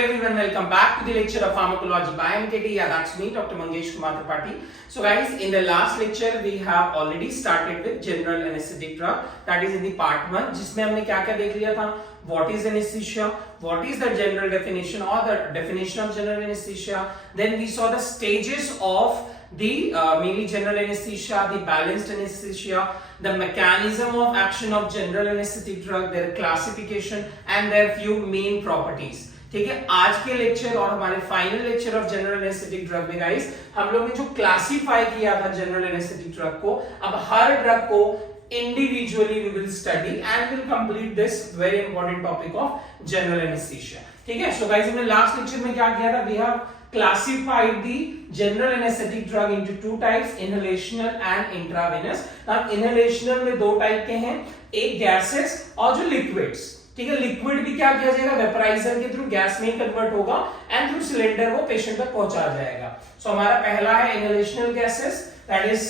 Everyone, welcome back to the lecture of Pharmacology by MKT. Yeah, that's me, Dr. Mangesh Tripathi. So guys, in the last lecture we have already started with General Anaesthetic drug, that is in the part 1, जिसमें हमने क्या-क्या देख लिया था? What is anesthesia? What is the general definition or the definition of general anesthesia? Then we saw the stages of the mainly general anesthesia, the balanced anesthesia, the mechanism of action of general anesthetic drug, their classification and their few main properties. ठीक है, आज के lecture और हमारे final lecture of general anaesthetic drug में guys हम लोग ने जो क्लासिफाई किया था जनरल एनेस्थेटिक ड्रग को, अब हर ड्रग को individually we will study and will complete this very important topic of general anaesthesia. ठीक है, सो गाइस हमने लास्ट लेक्चर में क्या किया था? We have classified the general anesthetic drug into two types, inhalational and intravenous. अब inhalational में दो टाइप के हैं, एक गैसेस और जो लिक्विड्स. ठीक है, लिक्विड भी क्या किया जाएगा? वेपराइजर के थ्रू गैस में कन्वर्ट होगा एंड थ्रू सिलेंडर वो पेशेंट तक पहुंचा जाएगा. सो हमारा पहला है inhalational gases, that is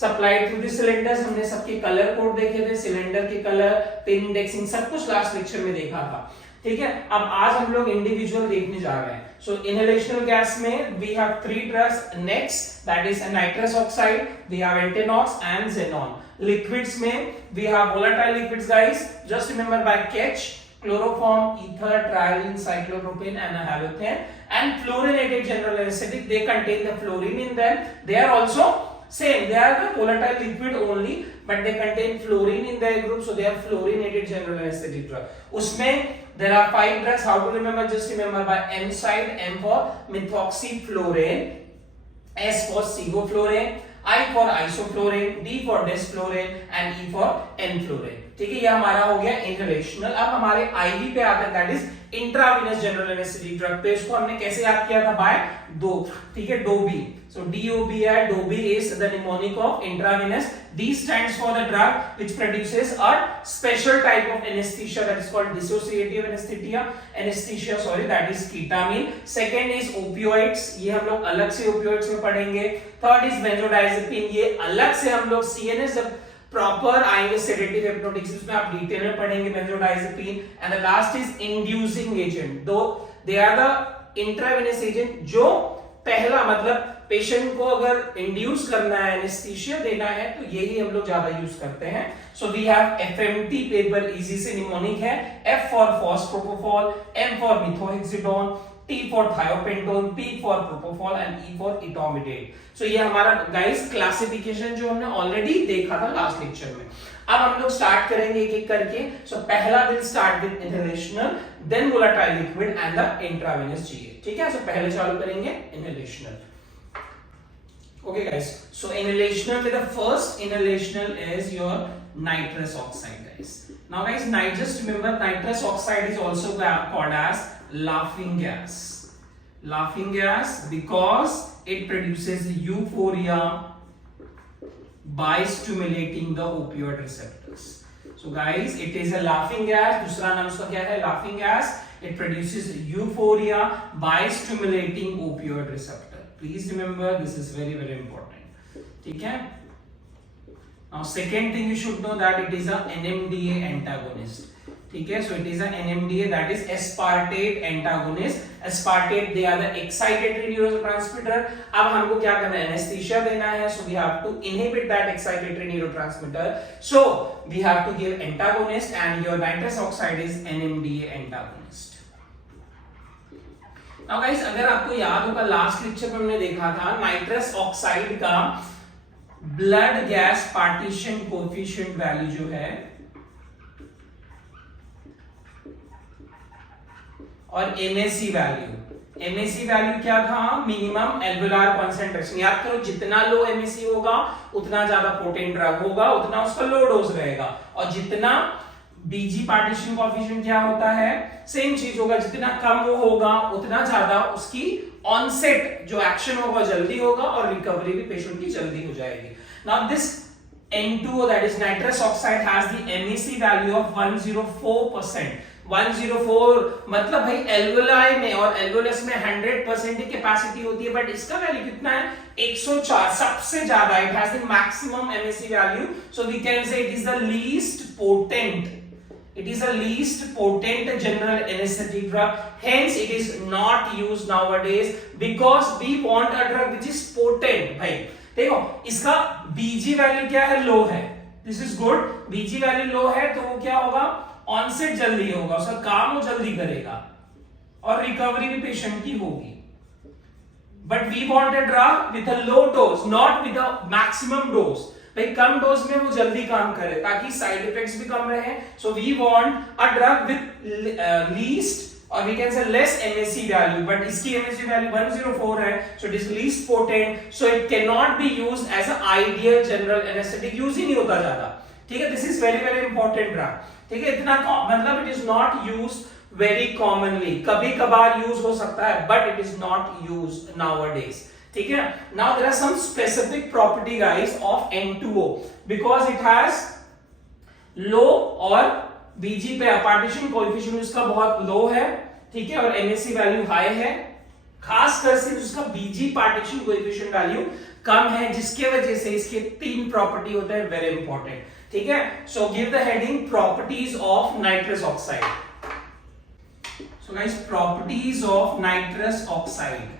supplied through the cylinders. हमने सबके कलर कोड देखे थे, सिलेंडर के कलर, पिन इंडेक्सिंग सब कुछ लास्ट लेक्चर में देखा था. ठीक है, अब आज हम लोग इंडिविजुअल देखने जा रहे हैं. सो इनहेलेशनल गैस में we have three drugs next, that is nitrous oxide, we have Entonox and xenon. Liquids में we have volatile liquids guys, just remember by catch, chloroform, ether, trialine, cyclopropane and halothane. And fluorinated general anesthetic, they contain the fluorine in them. They are also same, they are the volatile liquid only, but they contain fluorine in their group, so they are fluorinated general anesthetic drug. उसमें there are 5 drugs. How to remember? Just remember by M side, M for Methohexitone, S for Sevoflurane, I for isoflurane, D for Desflurane and E for Enflurane. ठीक है, ये हमारा हो गया inhalational. अब हमारे IV पे आता है, that is intravenous general anaesthetic drug पे. इसको हमने कैसे याद किया था? बाय दो. ठीक है, डोबी. सो DOB है, Dobby is the mnemonic of intravenous. D stands for the drug which produces a special type of anesthesia that is called dissociative anesthesia, sorry, that is ketamine. Second is opioids, ये हम लोग अलग से opioids में पढ़ेंगे. Third is benzodiazepine, ये अलग से हम लोग CNS प्रॉपर आएंगे. सेडेटिव हिप्नोटिक्स उसमें आप डिटेल में पढ़ेंगे benzodiazepine. And the last is inducing agent, दो they are the intravenous agent जो पहला मतलब पेशेंट को अगर इंड्यूस करना है, एनेस्थीसिया देना है, तो यही हम लोग ज्यादा यूज करते हैं. So we have FMT paper, easy से निमोनिक है. F for propofol, M for methohexitone, T for Thiopentone, P for Propofol and E for Etomidate. So ये हमारा गाइस क्लासिफिकेशन जो हमने ऑलरेडी देखा था लास्ट लेक्चर में. अब हम लोग स्टार्ट करेंगे एक एक करके. सो पहला will start with inhalational, then volatile liquid and the intravenous GA. ठीक है, सो पहले चालू करेंगे inhalational. Okay guys, so inhalational में the first inhalational is your nitrous oxide guys. Now guys, just remember nitrous oxide is also called as laughing gas. Laughing gas because it produces euphoria by stimulating the opioid receptors. So guys, it is a laughing gas. दूसरा नाम उसका क्या है? Laughing gas. It produces euphoria by stimulating opioid receptor. Please remember, this is very very important. ठीक है? Now second thing you should know that it is a NMDA antagonist. ठीक है, so it is a NMDA, that is aspartate antagonist. Aspartate, they are the excitatory neurotransmitter. अब हमको क्या करना है? Anaesthesia देना है, so we have to inhibit that excitatory neurotransmitter. So we have to give antagonist and your nitrous oxide is NMDA antagonist. Now guys, अगर आपको याद होगा लास्ट लेक्चर में हमने देखा था नाइट्रस ऑक्साइड का blood gas partition coefficient value जो है और MAC वैल्यू क्या था? Minimum alveolar concentration. याद करो, जितना लो MAC होगा उतना ज्यादा पोटेंट ड्रग होगा, उतना उसका लो डोज रहेगा. और जितना BG पार्टीशन कोएफिशिएंट क्या होता है? सेम चीज होगा, जितना कम वो होगा उतना ज्यादा उसकी ऑनसेट जो एक्शन होगा जल्दी होगा और रिकवरी भी पेशेंट की जल्दी हो जाएगी. Now this N2O, that is nitrous oxide, has the MAC value of 104%. 104 मतलब भाई एल्वेओलाई में और एल्वेओलस में 100% की कैपेसिटी होती है, बट इसका वैल्यू कितना है? 104, सबसे ज्यादा. It has the maximum MAC value, so we can say it is the least potent It is a least potent general anesthetic drug. Hence, it is not used nowadays because we want a drug which is potent. भाई देखो इसका BG value क्या है, लो है. This is good. BG value low है तो वो क्या होगा, ऑनसेट जल्दी होगा, उसका काम वो जल्दी करेगा और रिकवरी भी पेशेंट की होगी. But we want a drug with a low dose, not with a maximum dose. भाई कम डोज में वो जल्दी काम करे ताकि साइड इफेक्ट्स भी कम रहे. So we want a drug with least और we can say less MSE value, but इसकी MSE वैल्यू 104 है, so it is least potent, so it can not be used as a ideal general anaesthetic. Use ही नहीं होता ज्यादा. ठीक है, this is very very important drug. ठीक है, इतना मतलब it is not used very commonly. कभी कभार यूज हो सकता है but it is not used nowadays. ठीक है. Now there are some specific property guys of N2O because it has low और BG पे पार्टीशन कोएफिशिएंट उसका बहुत लो है. ठीक है, और MSE वैल्यू हाई है, खासकर से उसका BG पार्टीशन कोएफिशिएंट वैल्यू कम है, जिसके वजह से इसके 3 प्रॉपर्टी होते हैं वेरी इंपॉर्टेंट. ठीक है, सो give the heading properties of nitrous oxide. So guys, properties of nitrous oxide.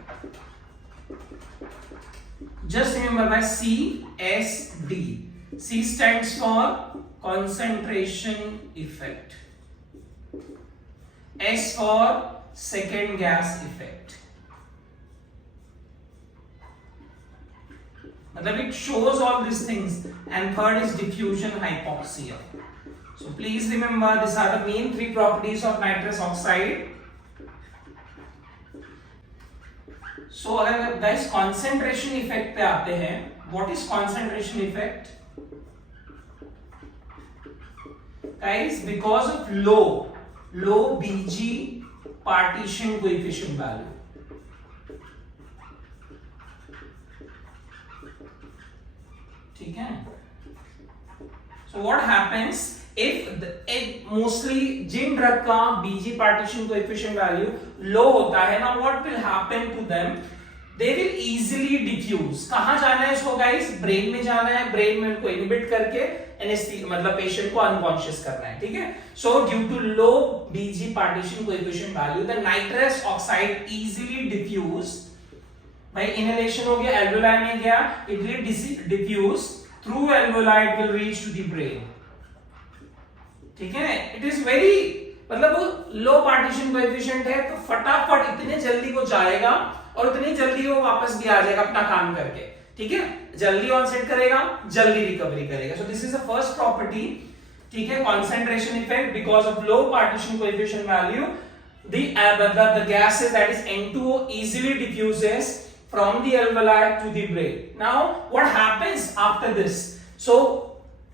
Just remember by CSD. C stands for concentration effect. S for second gas effect. मतलब it shows all these things. And third is diffusion hypoxia. So please remember these are the main 3 properties of nitrous oxide. So अगर guys concentration effect पे आते हैं, what is concentration effect? Guys, because of low BG partition coefficient value. ठीक है. So what happens if mostly जिन drug का BG partition coefficient value low होता है ना, what will happen to them? They will easily diffuse. कहाँ जाना है इसको गाइस? ब्रेन में जाना है. ब्रेन में उनको इनहिबिट करके मतलब पेशेंट को अनकॉन्शियस करना है. ठीक है. So due to low BG partition coefficient value, the nitrous oxide easily diffuse. भाई इनहेलेशन हो गया, एल्वोलाई में गया, it will diffuse through alveoli, it will reach to the brain. ठीक है. इट इज वेरी मतलब लो पार्टीशन कोएफिशिएंट है तो फटाफट इतने जल्दी वो जाएगा और उतनी जल्दी वो वापस भी आ जाएगा अपना काम करके. ठीक है, जल्दी ऑनसेट करेगा, जल्दी रिकवरी करेगा. सो this is the first property. ठीक है, concentration effect because of low partition coefficient value the gases that is N2O easily diffuses from the alveoli to the brain. Now what happens after this? So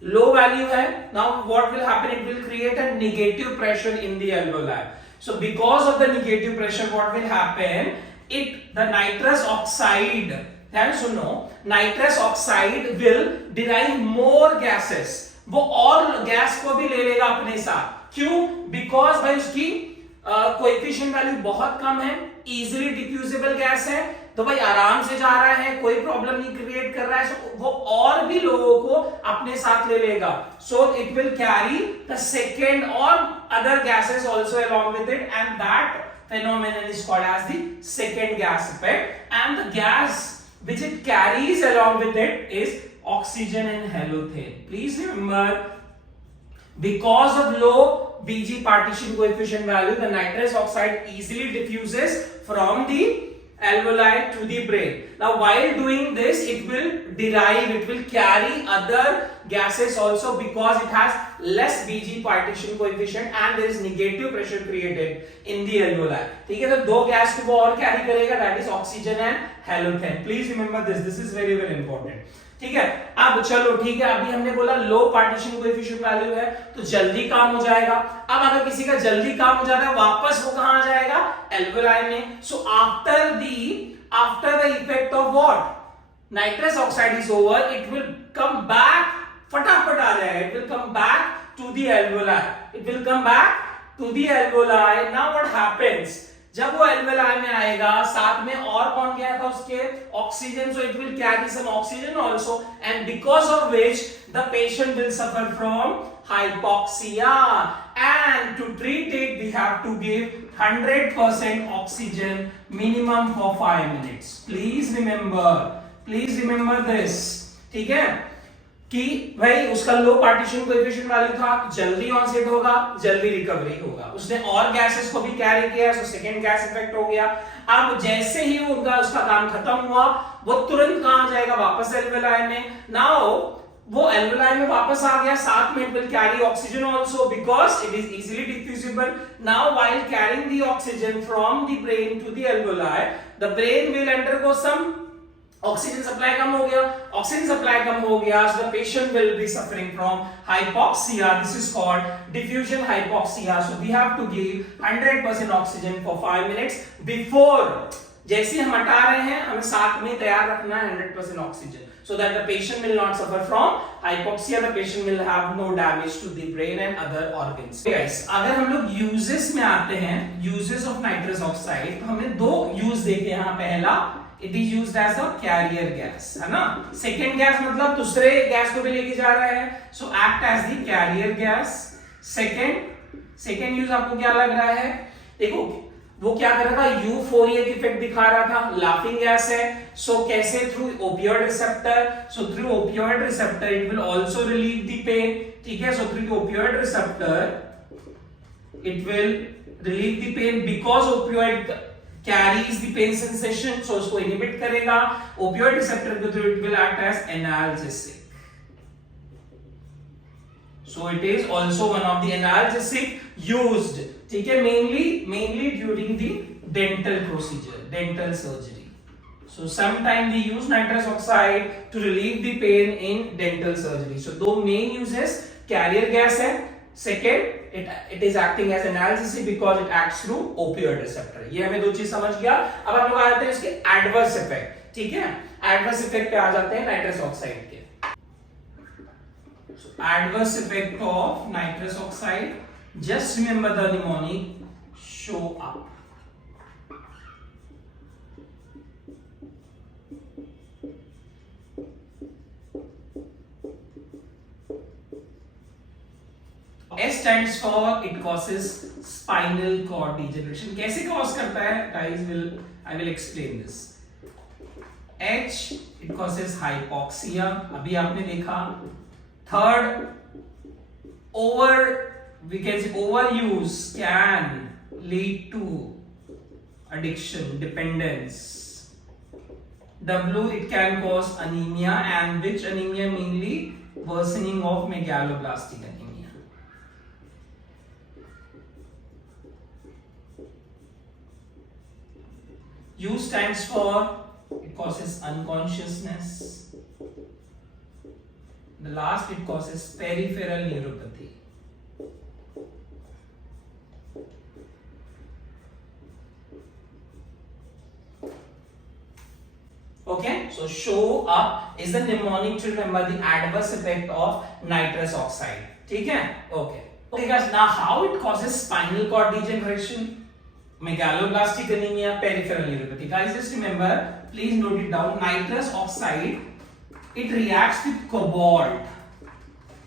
low value है, now what will happen? It will create a negative pressure in the alveoli. So because of the negative pressure, what will happen? The nitrous oxide, ध्यान सुनो, nitrous oxide will derive more gases. वो और gas को भी ले लेगा अपने साथ. क्यों? Because भाई उसकी कोएफिशिएंट वैल्यू बहुत कम है, इजीली डिफ्यूजिबल गैस है, तो भाई आराम से जा रहा है, कोई प्रॉब्लम नहीं क्रिएट कर रहा है, so वो और भी लोगों को अपने साथ ले लेगा. So it will carry the second or other gases also along with it, and that phenomenon is called as the second gas effect. And the gas which it carries along with it is oxygen and halothane. Please remember, because of low BG partition coefficient value, the nitrous oxide easily diffuses from the alveoli to the brain. Now while doing this, it will carry other gases also because it has less BG partition coefficient and there is negative pressure created in the alveoli. ठीक है, तो 2 gas को वो और carry करेगा, that is oxygen and halothane. Please remember this is very very important. ठीक है. अब चलो ठीक है, अभी हमने बोला लो पार्टीशन कोएफिशिएंट वैल्यू है तो जल्दी काम हो जाएगा. अब अगर किसी का जल्दी काम हो जाता है, वापस वो कहां आ जाएगा? एल्वेलाई में. So after the effect of what? Nitrous oxide is over, it will come back, फटाफट आ जाएगा. It will come back to the alveoli. It will come back to the alveoli. Now what happens? जब वो alveoli में आएगा साथ में और कौन गया था उसके, oxygen, so it will carry some oxygen also and because of which the patient will suffer from hypoxia, and to treat it we have to give 100% oxygen minimum for 5 minutes. Please remember this. ठीक है कि भाई उसका लो partition coefficient value था, जल्दी onset होगा, जल्दी recovery होगा, उसने और गैसेस को भी कैरी किया, सो सेकंड गैस इफेक्ट हो गया। अब जैसे ही उनका उसका काम खत्म हुआ वो तुरंत कहां जाएगा, वापस एल्वेलाई में। नाउ वो एल्वेलाई में वापस आ गया, साथ में it will carry oxygen also because it is easily diffusible. Now while carrying the oxygen from the brain to the alveoli, the brain will undergo some oxygen supply कम हो गया, oxygen supply कम हो गया, so the patient will be suffering from hypoxia. This is called diffusion hypoxia. So we have to give 100% oxygen for 5 minutes before, जैसे हम हटा रहे हैं हमें साथ में तैयार रखना है 100% oxygen, so that the patient will not suffer from hypoxia, the patient will have no damage to the brain and other organs. Guys, अगर हम लोग uses में आते हैं, uses of nitrous oxide, तो हमें दो use देखे यहाँ। पहला, it is used as a carrier gas, है ना। second gas मतलब दूसरे गैस को भी लेके जा रहा है, so act as the carrier gas. second use आपको क्या लग रहा है, देखो वो क्या कर रहा था, यूफोरिक इफेक्ट दिखा रहा था, लाफिंग गैस है, सो कैसे, through opioid receptor, so through opioid receptor it will also relieve the pain, ठीक है। So through opioid receptor it will relieve the pain because opioid carries the pain sensation, so उसको inhibit करेगा। Opioid receptor के through it will act as analgesic, so it is also one of the analgesic used, ठीक है, mainly during the dental procedure, dental surgery. So sometime we use nitrous oxide to relieve the pain in dental surgery. So दो main uses, carrier gas है, second it is acting as analgesic because it acts through opioid receptor. ये हमें दो चीज समझ गया। अब हम लोग आ जाते हैं इसके adverse effect, ठीक है। adverse effect पे आ जाते हैं nitrous oxide के। So adverse effect of nitrous oxide, just remember the mnemonic, show up. S stands for it causes spinal cord degeneration. कैसे cause करता है guys, I will explain this. H it causes hypoxia, अभी आपने देखा। Third, we can say overuse can lead to addiction, dependence. W it can cause anemia, and which anemia, mainly worsening of megaloblastic anemia. U stands for it causes unconsciousness. The last it causes peripheral neuropathy. Okay, so show up is the mnemonic to remember the adverse effect of nitrous oxide. ठीक है? Okay guys, now how it causes spinal cord degeneration, megaloblastic anemia, peripheral neuropathy. Guys, just remember, please note it down. Nitrous oxide, it reacts with cobalt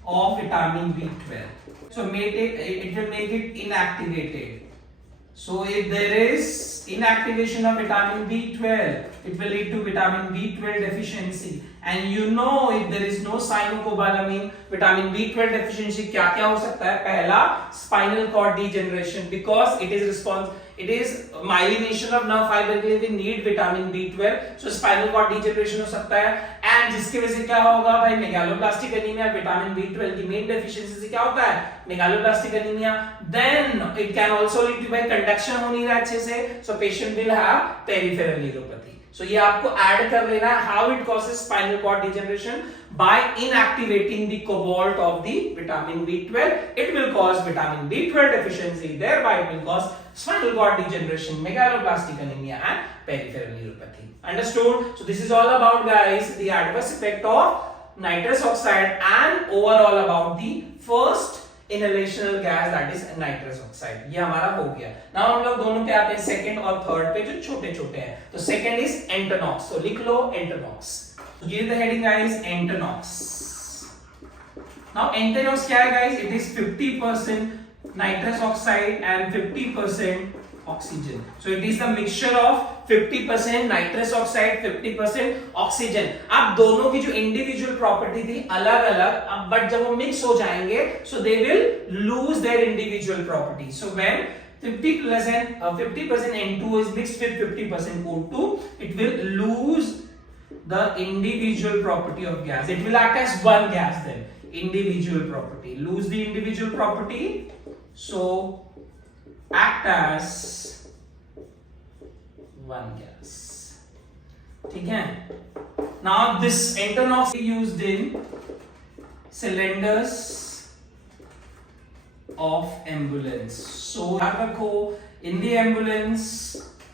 of vitamin B12, so it will make it inactivated. So if there is inactivation of vitamin B12, it will lead to vitamin B12 deficiency. And you know, if there is no cyanocobalamin, vitamin B12 deficiency क्या हो सकता है? पहला, spinal cord degeneration, because it is myelination of nerve fiber के लिए we need vitamin B12, so spinal cord degeneration हो सकता है। and जिसकी वजह से क्या होगा भाई, megaloblastic anemia, vitamin B12 की main deficiency से क्या होता है, megaloblastic anemia. then it can also lead to by conduction हो नहीं रहा अच्छे से, so patient will have peripheral neuropathy. So ये आपको ऐड कर लेना है, how it causes spinal cord degeneration by inactivating the cobalt of the vitamin B12. It will cause vitamin B12 deficiency, thereby it will cause spinal cord degeneration, megaloblastic anemia and peripheral neuropathy. Understood? So this is all about, guys, the adverse effect of nitrous oxide and overall about the first inhalational gas that is nitrous oxide. ये हमारा हो गया। Now हम लोग दोनों पे आते हैं सेकंड और थर्ड पे जो छोटे छोटे हैं। तो सेकंड इज एंटोनॉक्स, तो लिख लो Entonox. Give the heading guys Entonox. Now Entonox क्या है guys? It is 50% nitrous oxide and 50% oxygen. So it is the mixture of 50% nitrous oxide, 50% oxygen. अब दोनों की जो इंडिविजुअल प्रॉपर्टी थी अलग अलग, अब बट जब वो मिक्स हो जाएंगे so they will lose their individual property. So when 50% N2 is mixed with 50% O2, it will lose the individual property of gas. It will act as one gas then. Individual property. Lose the individual property. So act as one gas. ठीक है? Now this Entonox is used in cylinders of ambulance. So याद रखो, in the ambulance,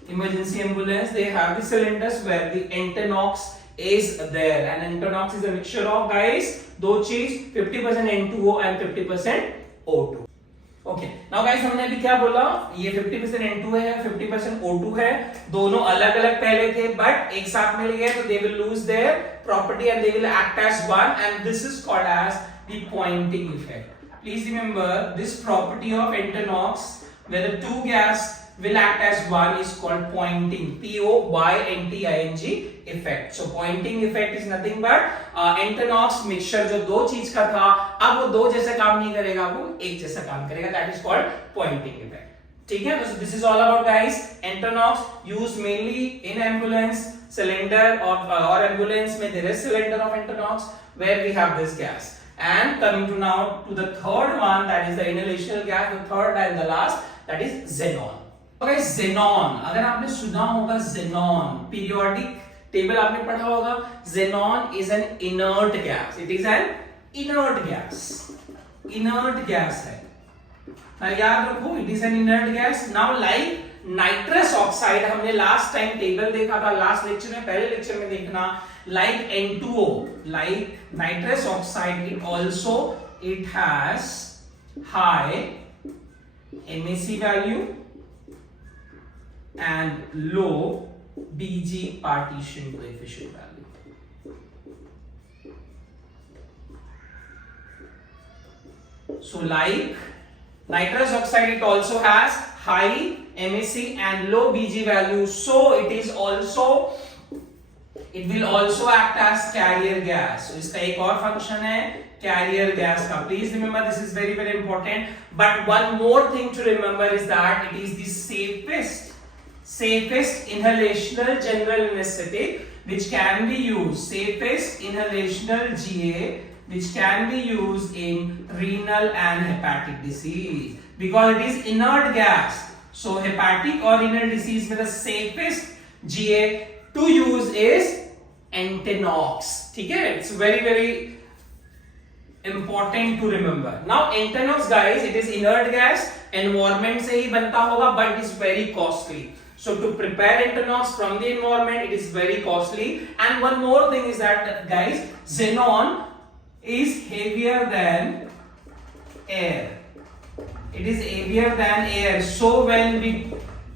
emergency ambulance, they have the cylinders where the Entonox is there, and Entonox is a mixture of guys दो चीज 50% N2O and 50% O2. Okay now guys हमने अभी क्या बोला? ये 50% N2 है, 50% O2 है, दोनों अलग अलग पहले थे बट एक साथ मिल गए तो they will lose their property and they will act as one, and this is called as the pointing effect. Please remember this property of Entonox where the two gas will act as one is called pointing, P-O-Y-N-T-I-N-G effect. So pointing effect is nothing but Entonox mixture जो दो चीज का था, अब वो दो जैसा काम नहीं करेगा, वो एक जैसा काम करेगा, that is called pointing effect. ठीक है? So this is all about guys Entonox used mainly in ambulance cylinder or ambulance में there is cylinder of Entonox where we have this gas. And coming to now to the third one, that is the inhalational gas, the third and the last, that is xenon. Okay, xenon, अगर आपने सुना होगा xenon, periodic table आपने पढ़ा होगा, xenon is an inert gas. It is an inert gas. Inert gas है. now याद रखो, it is an inert gas. Now like nitrous oxide हमने last time table देखा था, last lecture में, पहले lecture में देखना, like N2O, like nitrous oxide, it has high MAC value and low BG partition coefficient value. So like nitrous oxide, it also has high MAC and low BG value, so it will also act as carrier gas. So इसका एक और function है carrier gas का. Please remember, this is very very important. But one more thing to remember is that it is the safest inhalational general anesthetic which can be used, safest inhalational GA which can be used in renal and hepatic disease because it is inert gas. So hepatic or renal disease में the safest GA to use is Entonox. ठीक है? It's very very important to remember. Now Entonox guys, it is inert gas, environment से ही बनता होगा but it is very costly. So to prepare Entonox from the environment, it is very costly. And one more thing is that guys, xenon is heavier than air. It is heavier than air. So when we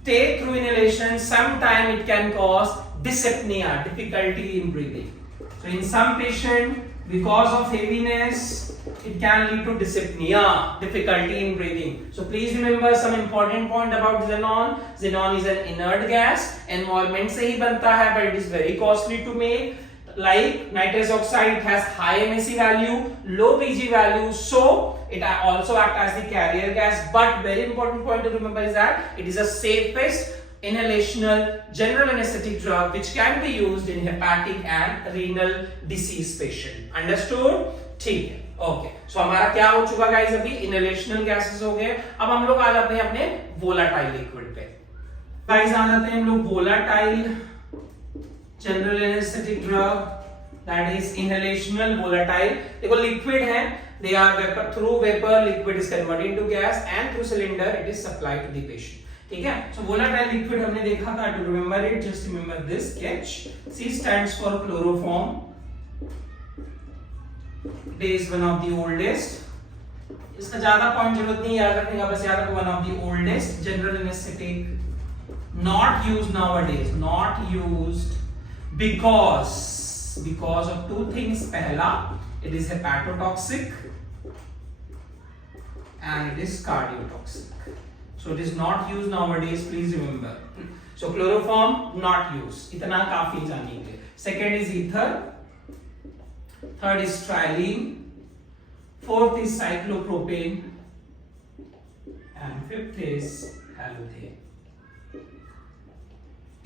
take through inhalation, sometime it can cause dyspnea, difficulty in breathing. So in some patient, because of heaviness, it can lead to dyspnea, difficulty in breathing. So please remember some important point about xenon. Xenon is an inert gas, environment से ही बनता है, but it is very costly to make. Like nitrous oxide, it has high MAC value, low BG value, so it also acts as the carrier gas. But very important point to remember is that it is the safest inhalational general anesthetic drug which can be used in hepatic and renal disease patient. Understood? ठीक है. Okay so हमारा क्या हो चुका guys? अभी inhalational gases हो गए. अब हम लोग आ जाते हैं अपने वोलाटाइल लिक्विड पे. गाइस आ जाते हैं हम लोग volatile general anaesthetic drug, that is inhalational volatile. देखो लिक्विड है, they are vapour, through vapour liquid is converted into gas and through cylinder it is supplied to the patient. ठीक है? सो वोलाटाइल लिक्विड हमने देखा था. To remember it, just remember this sketch. C stands for chloroform. It is one of the oldest इसका ज्यादा point जरूरत नहीं याद रखने का, बस याद रखो one of the oldest general anaesthetic, not used nowadays, not used because of two things. पहला, it is hepatotoxic and it is cardiotoxic, so it is not used nowadays, please remember. So chloroform not used, इतना काफी जानेंगे. Second is ether, third is trilene, fourth is cyclopropane, and fifth is halothane.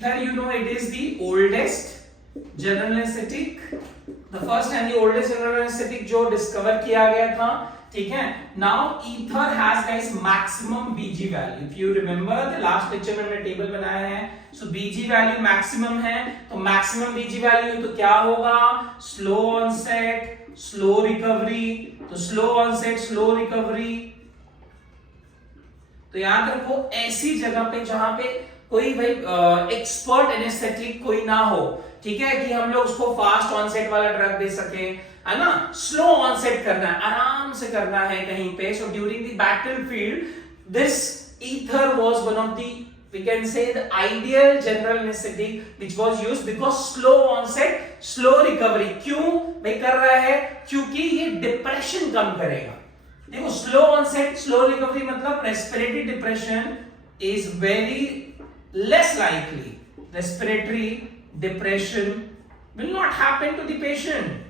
Then you know it is the oldest general anesthetic, the first and the oldest general anesthetic जो discover किया गया था, ठीक है. Now ether has guys maximum BG value. If you remember the last lecture में हमने table बनाया है, so BG value maximum है, तो maximum BG value तो क्या होगा, slow onset, slow recovery, तो slow onset, slow recovery. तो याद रखो ऐसी जगह पे जहां पे कोई भाई एक्सपर्ट एनेस्थेटिक कोई ना हो, ठीक है, कि हम लोग उसको फास्ट ऑनसेट वाला ड्रग दे सके, है ना, स्लो ऑनसेट करना है, आराम से करना है कहीं पे. So during the battlefield this ether was one of the, we can say, the ideal general anesthetic which was used because slow onset, slow recovery. क्यों भाई कर रहा है, क्योंकि ये डिप्रेशन कम करेगा. देखो स्लो ऑनसेट स्लो रिकवरी मतलब respiratory depression is very less likely. Respiratory depression will not happen to the patient.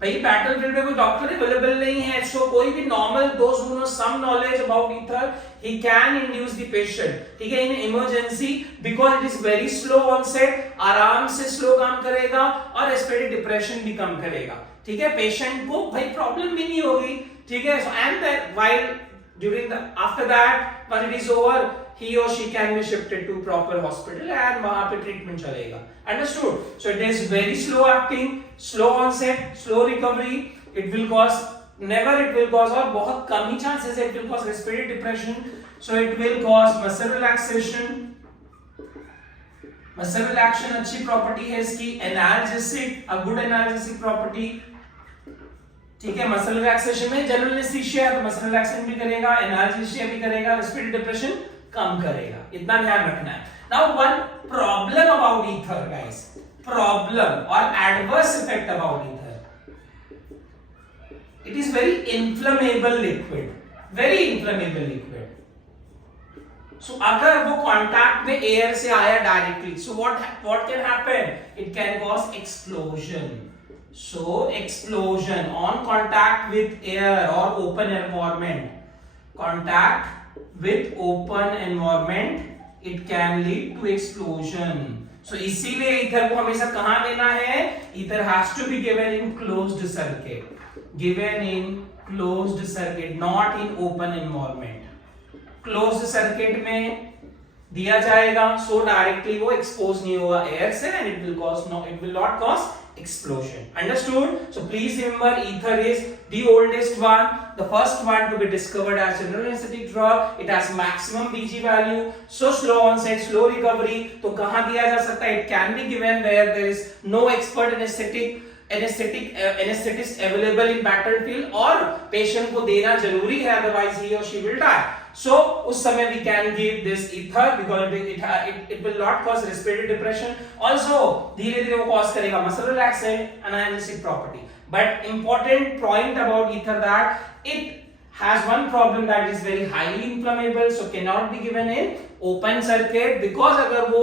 भाई बैटलफील्ड में कोई डॉक्टर अवेलेबल नहीं है, सो कोई भी नॉर्मल दोस्त who knows some knowledge about ether, he can induce the patient, ठीक है, in emergency because it is very slow onset, आराम से स्लो काम करेगा और रेस्पिरेटरी डिप्रेशन भी कम करेगा, ठीक है. पेशेंट को भाई प्रॉब्लम भी नहीं होगी, ठीक है. And while during the after that when it is over he or she can be shifted to proper hospital and वहां पे ट्रीटमेंट चलेगा. Understood? So it is very slow acting, slow onset, slow recovery. It will cause और बहुत कम ही chances है it will cause respiratory depression. So it will cause muscle relaxation. Muscle relaxation अच्छी property है इसकी. Analgesic, a good analgesic property. ठीक है, muscle relaxation में general anaesthesia है तो मसल रिलैक्सेशन भी करेगा, एनाल्जेसिया भी करेगा, रेस्पिरेटरी डिप्रेशन कम करेगा, इतना ध्यान रखना है. Now one problem about ether guys, problem और adverse effect about ether, it is very inflammable liquid, very inflammable liquid. So अगर वो कांटेक्ट में एयर से आया directly, so what can happen, it can cause explosion. So explosion on contact with air or open environment, contact with open environment, it can lead to explosion. So इसीलिए ether को हमेशा कहाँ लेना है, ether has to be given in closed circuit, given in closed circuit, not in open environment. Closed circuit में दिया जाएगा, so directly वो expose नहीं होगा air से and it will not cause explosion. Understood? So please remember ether is the oldest one, the first one to be discovered as general anesthetic drug. It has maximum BG value, so slow onset, slow recovery. तो कहाँ दिया जा सकता है, it can be given where there is no expert anesthetist available in battlefield और patient को देना जरूरी है, otherwise he or she will die. So उस समय we can give this ether because it will not cause respiratory depression. Also धीरे धीरे वो cause करेगा muscle relaxation, analgesic property. But important point about ether that it has one problem that is very highly inflammable, so cannot be given in open circuit because अगर वो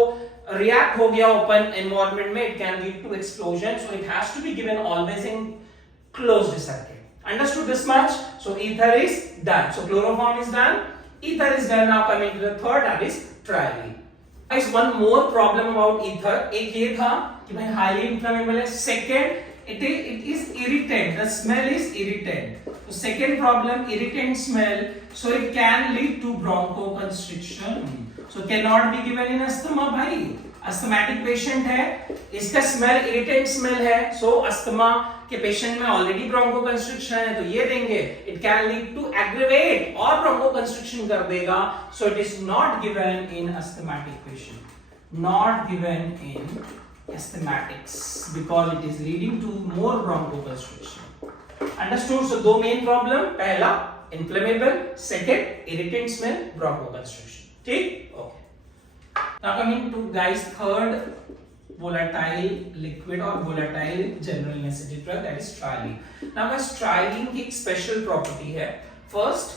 react हो गया open environment में it can lead to explosion. So it has to be given always in closed circuit. Understood this much? So ether is done. So chloroform is done. Ether is done. Now coming to the third, that is trilene. Guys, one more problem about ether. एक ये था कि भाई highly inflammable है. Second, it is irritant. The smell is irritant. So second problem, irritant smell. So it can lead to bronchoconstriction. So cannot be given in asthma भाई. Asthmatic patient है, इसका smell irritant smell है. So asthma के patient में already bronchoconstriction है तो ये देंगे, it can lead to aggravate और ब्रोंकोकंस्ट्रिक्शन कर देगा. So it is not given in asthmatic patient, not given in asthmatics because it is leading to more bronchoconstriction. Understood? So दो मेन प्रॉब्लम, पहला inflammable, second irritant smell, bronchoconstriction. ठीक, okay. Now coming to guys third volatile liquid or volatile general anesthetic drug, that is trilene. Now guys, trilene की एक special property है. First,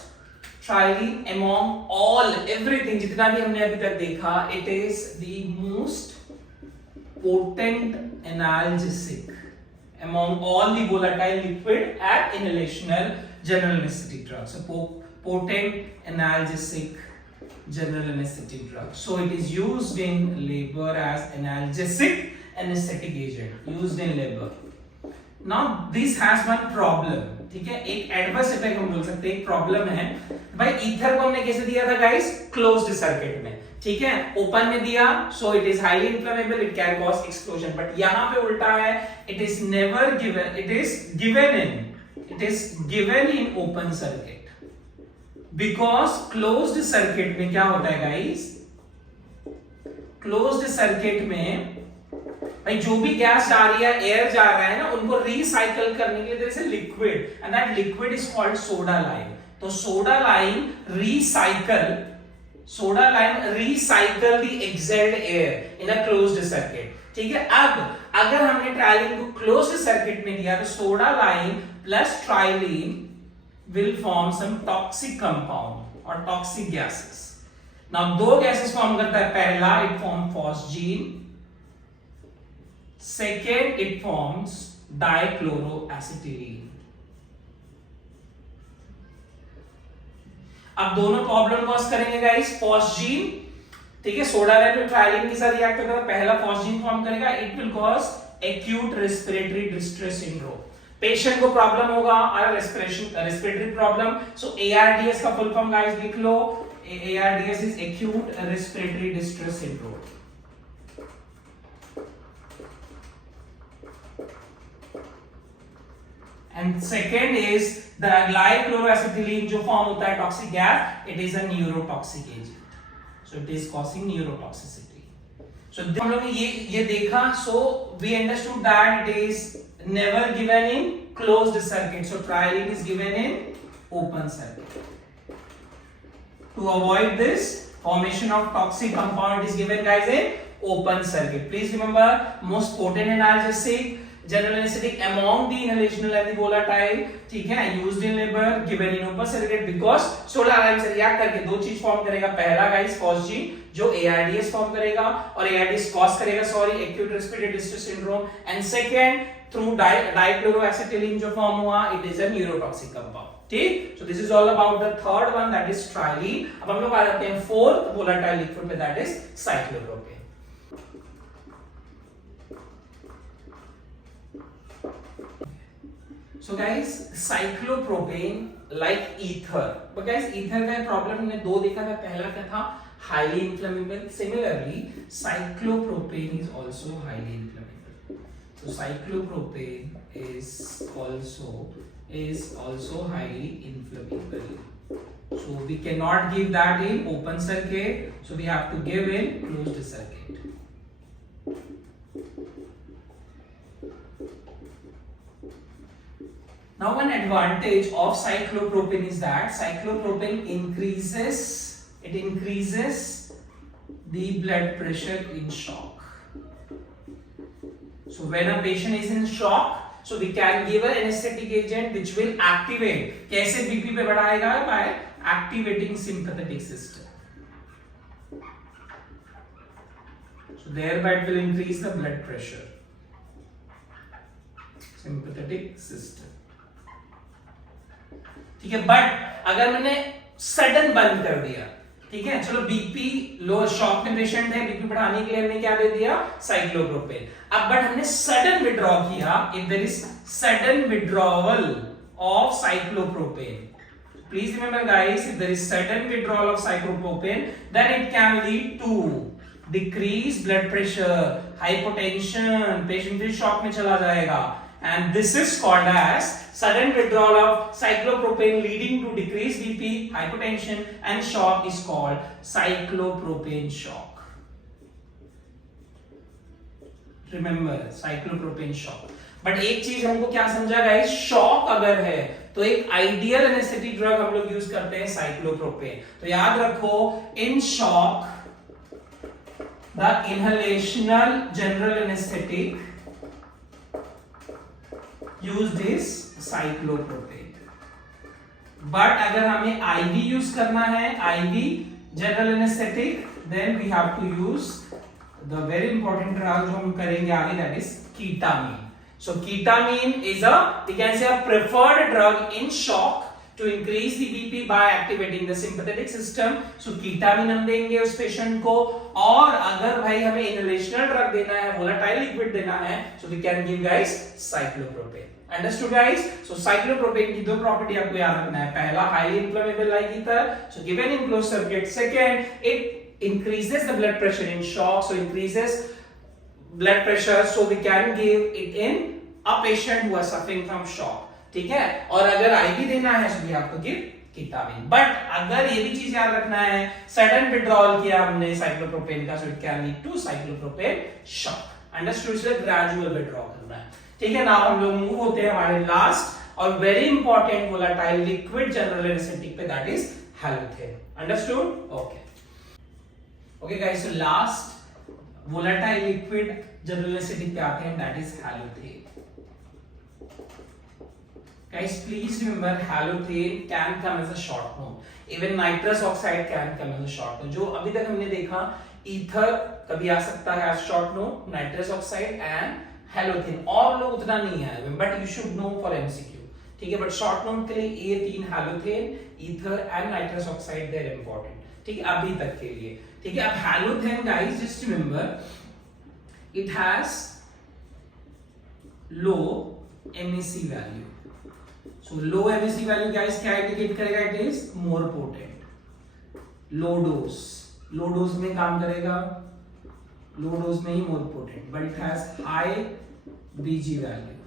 trilene among all everything जितना भी हमने अभी तक देखा, it is the most potent analgesic among all the volatile liquid and inhalational general anesthetic drugs. So potent analgesic general anesthetic drug. So it is used in labor as analgesic anesthetic agent, used in labor. Now this has one problem. ठीक है, एक adverse effect हम बोल सकते हैं, एक problem है भाई. ईथर को हमने कैसे दिया था गाइस? क्लोज्ड सर्किट में. ठीक है, ओपन में दिया, सो it is highly inflammable, it can cause explosion. But यहां पे उल्टा है, it is never given, it is given in open circuit. Because closed circuit में क्या होता है गाइस? क्लोज्ड सर्किट में भाई जो भी गैस जा रही है, एयर जा रहा है ना, उनको रिसाइकल करने के लिए there is a liquid and that liquid is called soda lime. तो soda lime recycle the exhaled air in a closed circuit. ठीक है, अब अगर हमने ट्राइलिन को क्लोज्ड सर्किट में दिया तो soda lime plus trilene will form some toxic compound or toxic gases. Now दो gases form करता है. पहला it forms phosgene, second it forms dichloroacetylene. अब दोनों प्रॉब्लम कॉज करेंगे गाइस. phosgene, ठीक है, सोडा लाइम ट्राइलिन के साथ रिएक्ट करेगा, पहला phosgene फॉर्म करेगा, it will cause acute respiratory distress syndrome. Patient को प्रॉब्लम होगा और रेस्पिरेटरी प्रॉब्लम. सो ARDS का फुल फॉर्म गाइस लिख लो. ARDS is acute respiratory distress syndrome. And second is the dichloroacetylene, जो फॉर्म होता है toxic gas, it is a neurotoxic agent. So it is causing neurotoxicity. So हम लोग ये देखा. So we understood that it is never given in closed circuit. So trilene is given in open circuit. To avoid this formation of toxic compound, it is given guys in open circuit. Please remember, most potent analgesic general anesthetic among the inhalational and the volatile, ठीक है, used in labor, given in open circuit because soda lime से react करके दो चीज form करेगा. पहला guys phosgene जो ARDS form करेगा और ARDS कॉज करेगा acute respiratory distress syndrome. And second, through dichloroacetylene जो फॉर्म हुआ, it is a neurotoxic compound. ठीक, so this is all about the third one, that is trilene. अब हम लोग आ जाते हैं fourth volatile liquid में, that is cyclopropane. So guys, cyclopropane like ether, but guys ether का प्रॉब्लम हमने दो देखा था. पहला क्या था? highly inflammable. Similarly, cyclopropane is also highly inflammable. So cyclopropane is also highly inflammable. So we cannot give that in open circuit. So we have to give in closed circuit. Now one advantage of cyclopropane is that cyclopropane increases the blood pressure in shock. So when a patient is in shock, so we can give an anesthetic agent which will activate. कैसे BP पे बढ़ाएगा? By activating sympathetic system. So thereby it will increase the blood pressure. Sympathetic system. ठीक है, but अगर मैंने sudden बंद कर दिया, ठीक है, चलो बीपी लो, शॉक में पेशेंट है, बीपी बढ़ाने के लिए हमने क्या दे दिया? साइक्लोप्रोपेन. अब बट हमने सडन विड्रॉ किया, if there is sudden withdrawal of cyclopropane, please remember guys, if there is sudden withdrawal of cyclopropane, then it can lead to decrease blood pressure, hypotension, patient फिर shock में चला जाएगा. And this is called as sudden withdrawal of cyclopropane leading to decreased BP, hypotension and shock is called cyclopropane shock. Remember, cyclopropane shock. But एक चीज हमको क्या समझा guys, shock अगर है तो एक आइडियल एनेस्थेटिक ड्रग हम लोग यूज करते हैं साइक्लोप्रोपेन। तो याद रखो, in shock the inhalational general anaesthetic use this cyclopropane. But अगर हमें आईवी यूज करना है, IV general anaesthetic, then we have to use the very important drug जो हम करेंगे आगे, that is ketamine. So ketamine is we can say a preferred drug in shock to increase the BP by activating the sympathetic system. So ketamine हम देंगे उस patient को, और अगर भाई हमें inhalational drug देना है, volatile liquid देना है, so we can give guys cyclopropane. Understood guys? So cyclopropane की दो प्रॉपर्टी आपको याद रखना है, पहला highly inflammable like ether, so given in closed circuit. Second, it increases the blood pressure in shock, so increases blood pressure, so we can give it in a patient who are suffering from shock. ठीक है, और अगर ivy देना है so we have to give ketamine. But अगर ये भी चीज याद रखना है, सडन विड्रॉल किया हमने साइक्लोप्रोपेन का, so it can lead to cyclopropane shock. Understood? इसलिए ग्रेजुअल विड्रॉल करना है। ठीक है, नाउ हम लोग मूव होते हैं हमारे लास्ट और very important volatile liquid general anaesthetic पे, that is halothane. Understood? Okay okay guys, so last volatile liquid general anaesthetic पे आते हैं, that is halothane. Guys, please remember halothane can come as a short note. Even nitrous oxide can come as a short note. जो अभी तक हमने देखा, ether कभी आ सकता है as short note, nitrous oxide and halothane, और लोग उतना नहीं है, but you should know for MCQ. ठीक है, but short note के लिए ये तीन halothane, ether and nitrous oxide they are important. ठीक है, अभी तक के लिए। ठीक है, अब halothane guys, just remember it has low MEC value. So low MEC value guys क्या इंडिकेट करेगा, it is more potent. low dose में काम करेगा, low dose में ही more potent, but it has high BG value.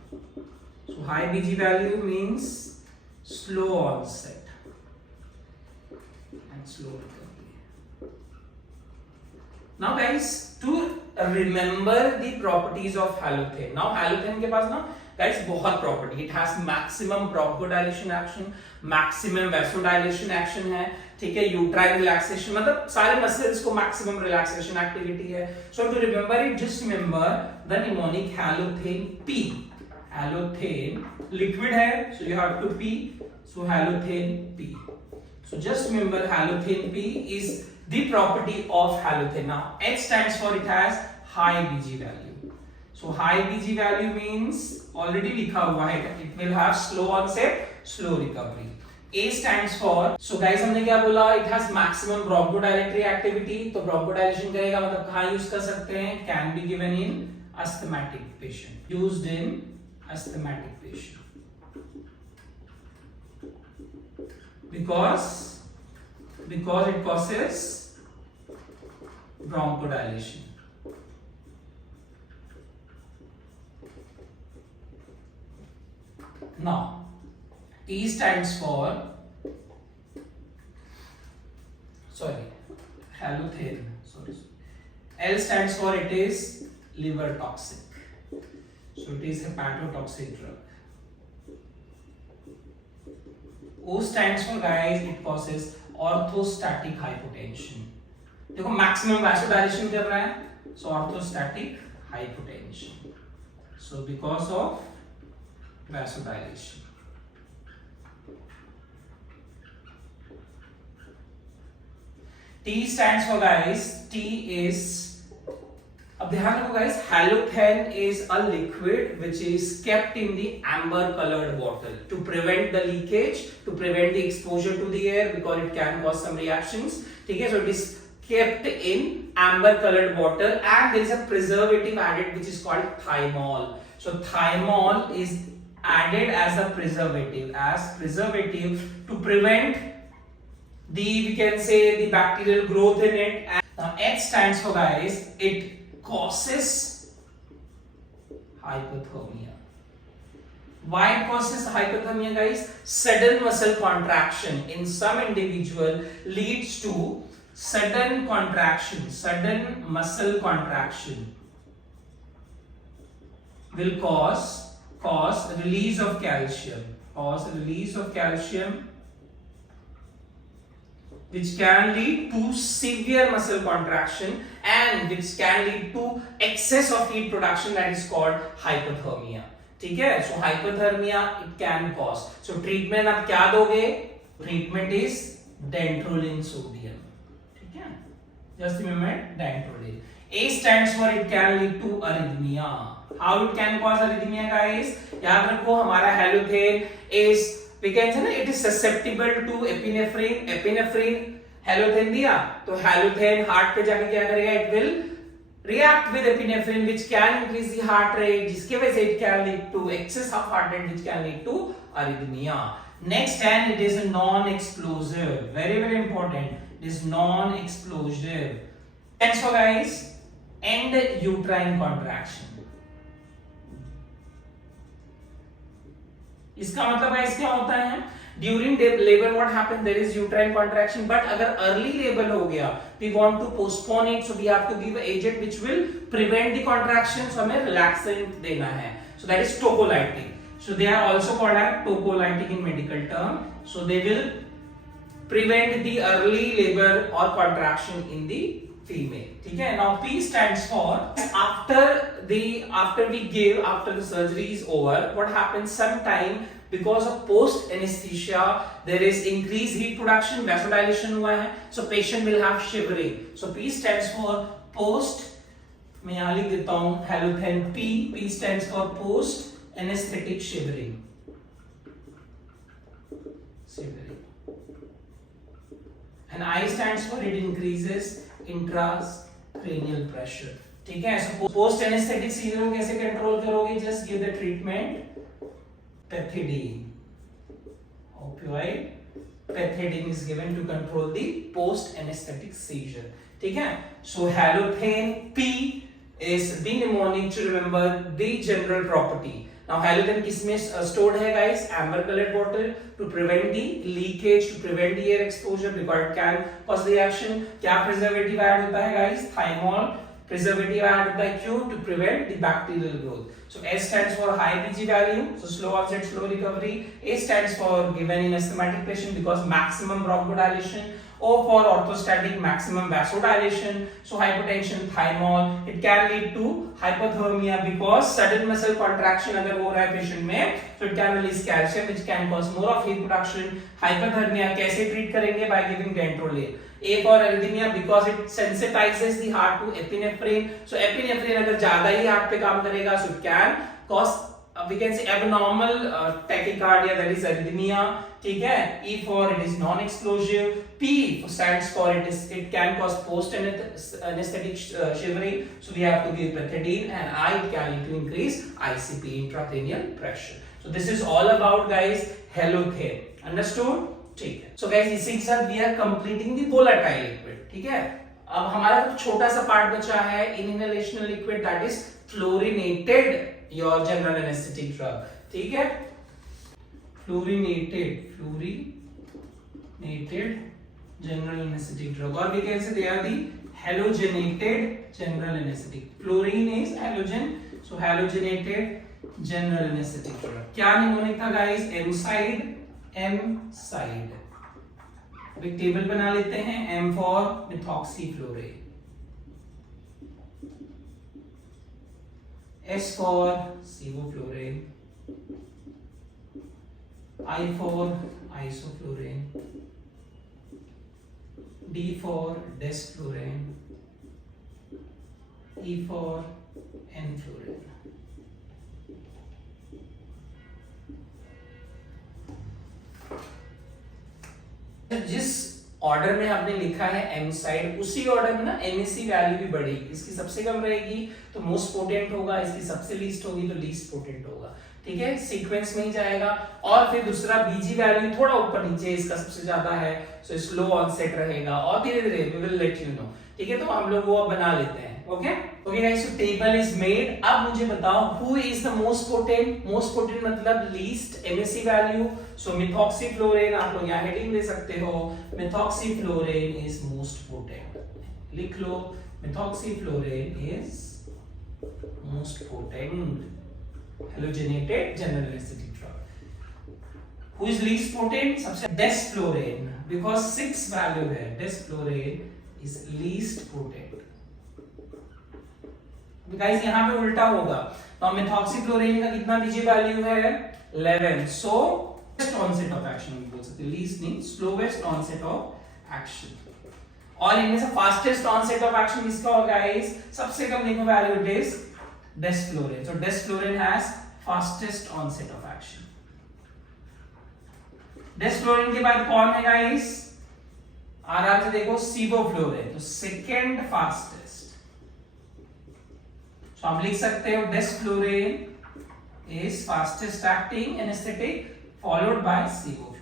So high BG value means slow onset and slow recovery. Now guys, to remember the properties of halothane. Now halothane के पास ना guys बहुत property, it has maximum ब्रोंकोडाइलेशन action, maximum vasodilation action है। ठीक है, uterine relaxation, मतलब सारे muscles को maximum relaxation activity है। So to remember it, just remember the mnemonic halothane P. Halothane liquid है, so you have to pee, so halothane P. So just remember halothane P is the property of halothane. Now H stands for it has high BG value. So high BG value means already लिखा हुआ है, it will have slow onset, slow recovery. A stands for, so guys हमने क्या बोला, it has maximum bronchodilatory activity. तो bronchodilation करेगा मतलब कहाँ यूज कर सकते हैं, can be given in asthmatic patient, used in asthmatic patient, because it causes bronchodilation. Now T stands for, halothane, L stands for it is liver toxic, so it is hepatotoxic drug. O stands for guys, it causes orthostatic hypotension. देखो maximum vasodilation कर रहा है, so orthostatic hypotension, so because of vasodilation. T stands for guys, T is, अब ध्यान रखो guys, halothane is a liquid which is kept in the amber colored bottle to prevent the leakage, to prevent the exposure to the air, because it can cause some reactions. ठीक है, so it is kept in amber colored bottle and there is a preservative added which is called thymol. So thymol is added as a preservative to prevent the, we can say, the bacterial growth in it. And now H stands for guys, it causes hypothermia. Why it causes hypothermia guys? Sudden muscle contraction in some individual leads to sudden muscle contraction will cause cause release of calcium, which can lead to severe muscle contraction and which can lead to excess of heat production, that is called hypothermia. ठीक है, so hypothermia it can cause. So treatment आप क्या दोगे? Treatment is dantrolene sodium. ठीक है, just remember dantrolene. A stands for it can lead to arrhythmia. How it can cause arrhythmia, guys? याद रखो हमारा halothane is, we can say ना, it is susceptible to epinephrine. Epinephrine halothane दिया तो halothane heart पे जाके क्या करेगा? It will react with epinephrine, which can increase the heart rate, जिसके वजह से it can lead to excess of heart rate, which can lead to arrhythmia. Next, and it is a non-explosive, very very important. It is non-explosive. Thanks for guys. End uterine contraction. इसका मतलब guys क्या होता है? During labor what happens? There is uterine contraction, but अगर early labor हो गया, we want to postpone it, so we have to give agent which will prevent the contraction. So हमें relaxant देना है. So that is tocolytic. So they are also called as tocolytic in medical term. So they will prevent the early labor or contraction in the female. ठीक है. Now P stands for after the surgery is over, what happens? Sometime because of post anesthesia there is increased heat production, vasodilation हुआ है, so patient will have shivering. So P stands for post, मैं यहाँ लिख देता हूँ halothane P. P stands for post anesthetic shivering. And I stands for it increases intracranial pressure. ठीक है. So post anesthetic seizure को कैसे कंट्रोल करोगे? Just give the treatment pethidine. Opioid pethidine is given to control the post anesthetic seizure. ठीक है. So halothane P is the mnemonic to remember the general property. Now halothane किसमें stored है guys? Amber colored bottle to prevent the leakage, to prevent the air exposure because it can cause reaction. क्या preservative add होता है guys? Thymol preservative add होता है क्यों? To prevent the bacterial growth. So S stands for high Pg value, so slow onset, slow recovery. A stands for given in asthmatic patient because maximum bronchodilation. O for orthostatic, maximum vasodilation. So hypotension, thymol. It can lead to hypothermia because sudden muscle contraction अगर हो रहा है patient में, so it can release calcium which can cause more of heat production. Hypothermia कैसे treat करेंगे? By giving dantrolene. A for arrhythmia because it sensitizes the heart to epinephrine. So epinephrine अगर ज्यादा ही heart पे काम करेगा, so it can cause we can say abnormal tachycardia, that is arrhythmia. ठीक है. E for it is non-explosive. P stands for it can cause post anesthetic shivering, so we have to give pethidine. And I it can lead to increase ICP, intracranial pressure. So this is all about guys halothane. Understood? ठीक है. So guys इसी के साथ we are completing the volatile liquid. ठीक है. अब हमारा छोटा सा पार्ट बचा है inhalational liquid, that is fluorinated your general anesthetic drug. ठीक है. Fluorinated general anesthetic drug, or we can say they are the halogenated general anesthetic. Fluorine is halogen, so halogenated general anesthetic drug. क्या mnemonic था guys? M side. एक table बना लेते हैं. M for methoxyflurane, S for sevoflurane, I for isoflurane, D for desflurane, E for enflurane. जिस order में आपने लिखा है एम साइड, उसी ऑर्डर में ना एमएससी वैल्यू भी बढ़ेगी. इसकी सबसे कम रहेगी तो मोस्ट पोटेंट होगा, इसकी सबसे लीस्ट होगी तो लीस्ट पोटेंट होगा. ठीक है. सीक्वेंस में ही जाएगा. और फिर दूसरा बीजी वैल्यू थोड़ा ऊपर नीचे, इसका सबसे ज्यादा है, सो स्लो ऑनसेट रहेगा और धीरे धीरे we will let you know. ठीक है. तो हम लोग वो बना लेते हैं. Okay okay guys, so table is made. अब मुझे बताओ who is the most potent. Most potent मतलब least MSC value. So methoxyflurane, आप लोग यहाँ हेडिंग दे सकते हो, methoxyflurane इज मोस्ट पोटेंट. लिख लो methoxyflurane is most potent. halogenated general anesthetic drug. Who is least potent? सबसे Desflurane, because 6 value है. Desflurane is least potent. Guys यहाँ पे उल्टा होगा. Now methoxyflurane का कितना बीजी वैल्यू है? 11. So slowest onset of action बोल सकते. Least नहीं, slowest onset of action. और इनमें से fastest onset of action किसका होगा guys? सबसे कम देखो value it is Desflurane. So Desflurane has fastest onset of action. Desflurane के बाद कौन है guys? आराम से देखो Sevoflurane. तो second fastest. So आप लिख सकते हो Desflurane is fastest acting anesthetic followed by Sevoflurane.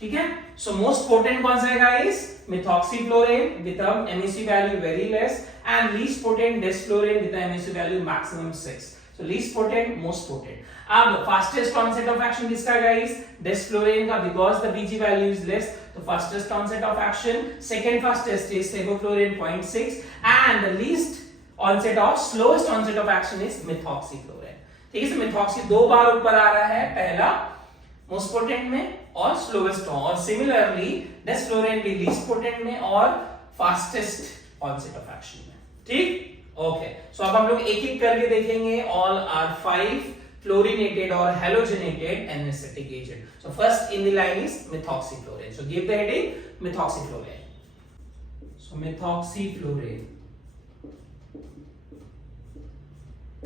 ठीक है? So most potent कौन सा है guys? Methoxyflurane with a MAC value very less and least potent Desflurane with a MAC value maximum 6. So least potent, most potent. अब fastest onset of action किसका guys? Desflurane का, because the BG value is less. The fastest onset of action, second fastest is Sevoflurane 0.6 and the least onset of slowest onset of action is Methoxyflurane. ठीक है? So Methoxy दो बार ऊपर आ रहा है, पहला most potent में और slowest और similarly Desflurane भी least potent में और fastest onset of action में. ठीक? Okay. So अब हम लोग एक एक करके देखेंगे. All are 5 fluorinated or halogenated anesthetic agent. So first in the line is methoxyflurane. So give the heading methoxyflurane. So methoxyflurane.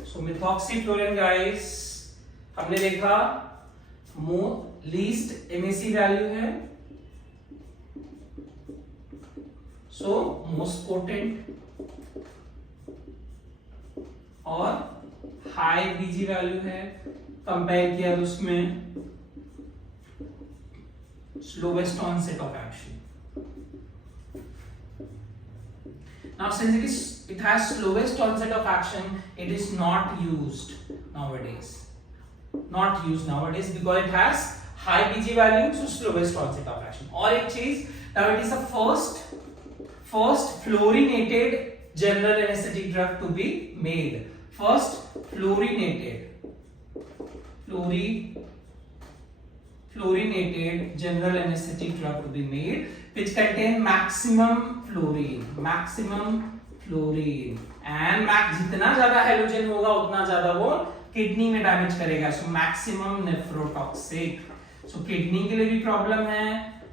So methoxyflurane guys, हमने देखा least MAC value है. So most potent और हाई बीजी वैल्यू है. Compare किया तो उसमें slowest onset of action. Now since it has slowest onset of action, it is not used nowadays. Not used nowadays because it has high BG value, so slowest onset of action. और एक चीज, now it is the first fluorinated general anesthetic drug to be made. First fluorinated general anesthetic drug to be made which contain maximum fluorine and जितना ज्यादा halogen होगा उतना ज्यादा वो kidney में डैमेज करेगा. So maximum nephrotoxic. सो kidney के लिए भी प्रॉब्लम है.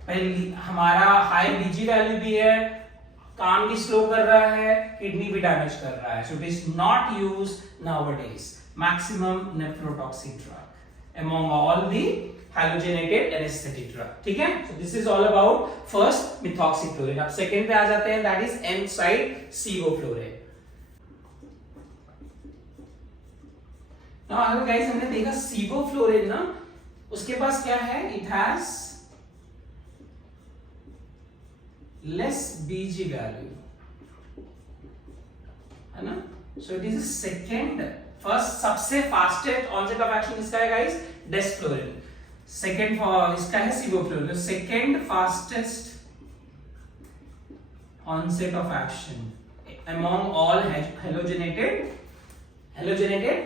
पहले हमारा हाई बीजी वैल्यू भी है, काम भी स्लो कर रहा है, किडनी भी डैमेज कर रहा है. So it is not used nowadays. Maximum nephrotoxic drug among all the halogenated anesthetic drug. ठीक है? So this is all about first methoxyflurane. अब सेकंड पे आ जाते हैं, that is M-side Sevoflurane. Now अगर guys हमने देखा Sevoflurane ना, उसके पास क्या है? It has less BG value, है ना? So it is the second. First सबसे fastest onset of action किसका है guys? Desflurane. Second इसका है Sevoflurane. तो second fastest onset of action among all halogenated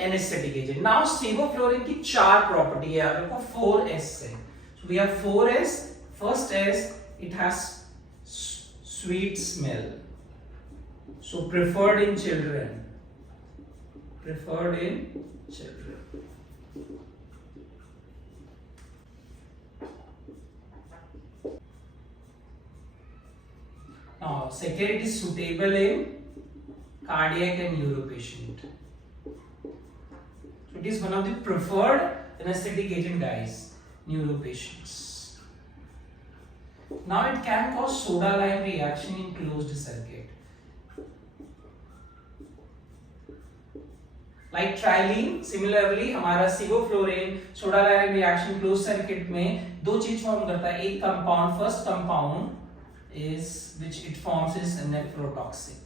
anesthetic agent. Now Sevoflurane की 4 property है आपको 4S से. So we have 4S. First S, it has sweet smell. So preferred in children. Now, second, it is suitable in cardiac and neuro patient. So it is one of the preferred anesthetic agent, guys. Neuro patients. Now it can cause soda-lime reaction in closed circuit. Like trilene, similarly हमारा Sevoflurane soda-lime reaction closed circuit में दो चीज form करता है. एक compound, first compound is which it forms is nephrotoxic.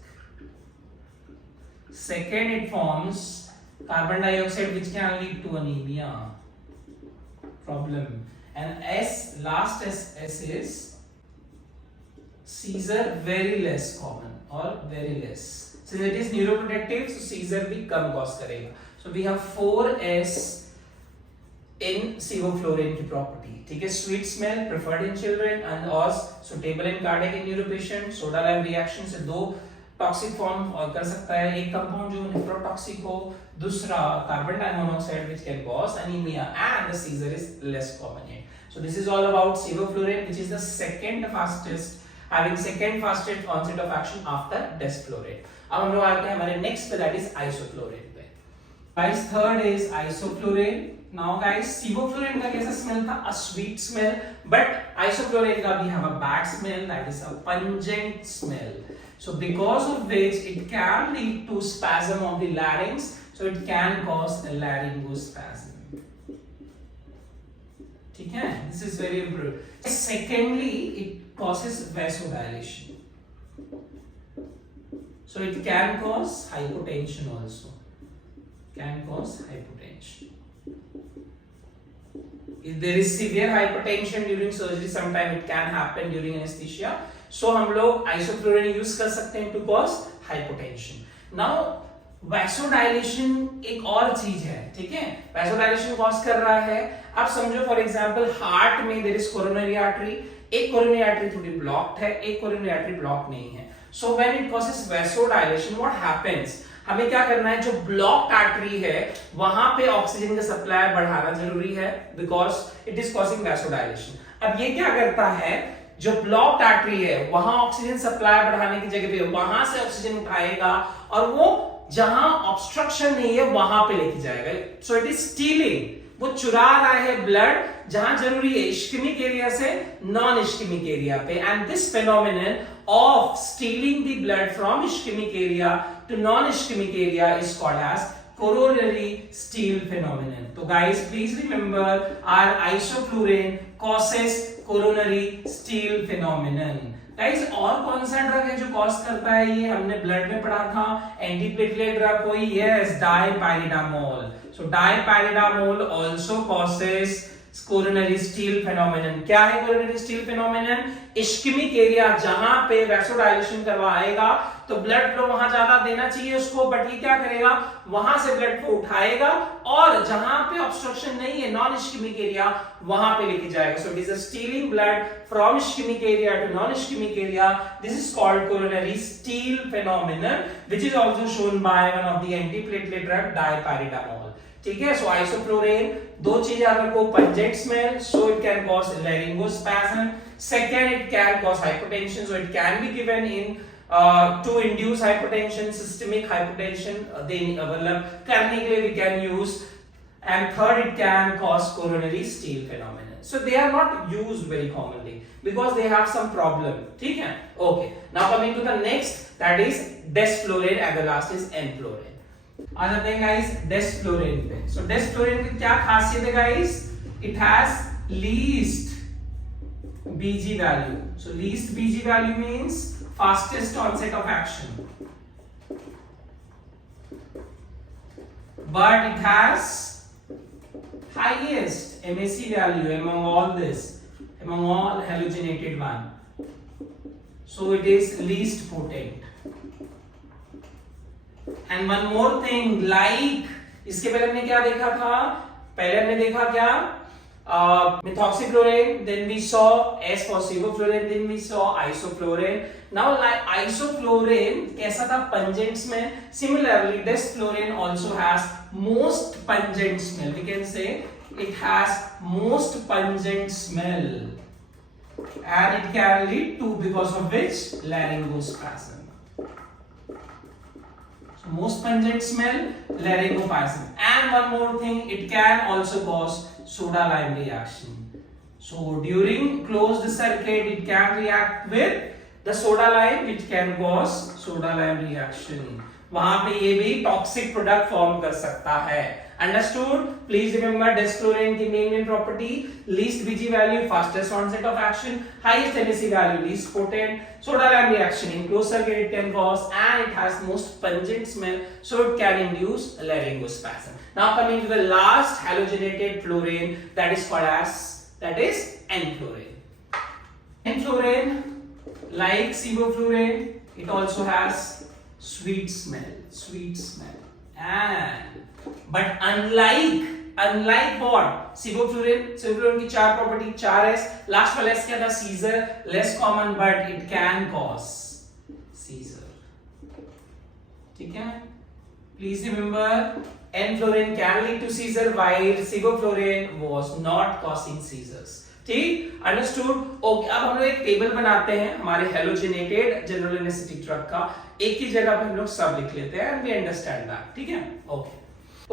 Second, it forms carbon dioxide which can lead to anemia problem. And last S is seizure, very less common or very less. Since it is neuroprotective, so seizure भी कम cause करेगा. So we have 4S in sevoflurane की property. ठीक है, sweet smell preferred in children and or suitable in cardiac and neuro patient. Soda lime reaction से दो toxic form कर सकता है, एक कंपाउंड जो नेफ्रोटॉक्सिक हो, दूसरा carbon डाइमोनॉक्साइड which can cause anemia and the seizure is less common yet. So this is all about sevoflurane, which is the second fastest onset of action after desflurane. अब हम लोग आते हैं हमारे नेक्स्ट पे, दैट इज आइसोफ्लोरेन पे. Guys third is isoflurane. Now guys sevoflurane का कैसा स्मेल था? A sweet smell, but isoflurane का भी have a bad smell, that is a pungent smell. So because of which it can lead to spasm of the larynx, so it can cause a laryngospasm. ठीक है, this is very important. Secondly, it causes vasodilation, so it can cause hypotension also. Can cause hypotension. If there is severe hypertension during surgery, sometime it can happen during anesthesia. So हम लोग isoflurane use कर सकते हैं to cause hypotension. Now vasodilation एक और चीज है, ठीक है? vasodilation cause कर रहा है. अब समझो फॉर एग्जांपल हार्ट में there is coronary artery, एक coronary artery थोड़ी blocked है, एक coronary artery blocked नहीं है. So when it causes vasodilation, what happens? हमें क्या करना है, जो ब्लॉक्ड आर्टरी है वहां पे ऑक्सीजन का सप्लाई बढ़ाना जरूरी है, because it is causing vasodilation. अब ये क्या करता है, जो ब्लॉक्ड आर्टरी है वहां ऑक्सीजन सप्लाई बढ़ाने की जगह पे वहां से ऑक्सीजन उठाएगा और वो जहां ऑब्स्ट्रक्शन नहीं है वहां पे लेके जाएगा. सो इट इज स्टीलिंग, वो चुरा रहा है ब्लड जहां जरूरी है इश्केमिक एरिया से नॉन इश्केमिक एरिया पे. And this phenomenon of stealing the blood from ischemic area to non-ischemic area is called as coronary steal phenomenon. So guys, please remember our isoflurane causes coronary steal phenomenon. Guys, और कौन सा drug है जो cause करता है ये? हमने blood में पढ़ा था, एंटीप्लेटलेट ड्रग कोई? Yes, dipyridamole. So dipyridamole also causes coronary steal phenomenon. क्या है coronary steal phenomenon? Ischaemic area जहां पे वैसोडाइलेशन करवाएगा तो ब्लड फ्लो वहां ज्यादा देना चाहिए उसको, बट ये क्या करेगा, वहां से ब्लड फ्लो उठाएगा और जहां पे ऑब्स्ट्रक्शन नहीं है नॉन इश्केमिक एरिया वहां पे लेके जाएगा. So it is a stealing blood from ischaemic area to non ischaemic area. This is called coronary steal phenomenon, which is also shown by one of the antiplatelet drug dipyridamole. ठीक है, so isoflurane दो चीजें याद रखो, pungent smell, so it can cause laryngosspasm. Second, it can cause hypertension, so it can be given in to induce hypertension, systemic hypertension. मतलब करने के लिए we can use. And third, it can cause coronary steal phenomenon. So they are not used very commonly because they have some problem. ठीक है? Okay. Now coming to the next, that is desflurane, and the last is enflurane. आ जाते हैं guys desflurane पे. So desflurane की क्या खासियत है guys? It has least BG value. So least BG value means fastest onset of action, but it has highest MAC value among all halogenated one. So it is least potent. And one more thing, like इसके पहले हमने क्या देखा था? पहले हमने देखा क्या? Methoxyflurane, then we saw S for sevoflurane, then we saw isoflurane. Now like isoflurane कैसा था? Pungent smell. Similarly, desflurane also has most pungent smell. We can say it has most pungent smell, and it can lead to, because of which, laryngospasm. So most pungent smell, laryngospasm. And one more thing, it can also cause soda lime reaction. So during closed circuit, it can react with the soda lime, which can cause soda lime reaction. वहां पे ये भी toxic product form कर सकता है. Understood? Please remember desflurane की main property, least BG value, fastest onset of action, highest MAC value, least potent, soda lime reaction in closed circuit it can cause, and it has most pungent smell, so it can induce laryngospasm. Now coming to the last halogenated fluorine, that is enflurane. Enflurane, like sevoflurane, it also has sweet smell. And but unlike what sevoflurane की चार property, चार S, last वाला एस क्या था, seizure, less common but it can cause seizure. ठीक है, please remember enflurane can lead to seizure while sevoflurane was not causing seizures. ठीक, अंडरस्टूड. ओके, अब हम लोग एक टेबल बनाते हैं हमारे हेलोजेनेटेड जनरल एनेस्थेटिक ड्रग का. एक ही जगह पे हम लोग सब लिख लेते हैं एंड वी अंडरस्टैंड दैट. ठीक है, okay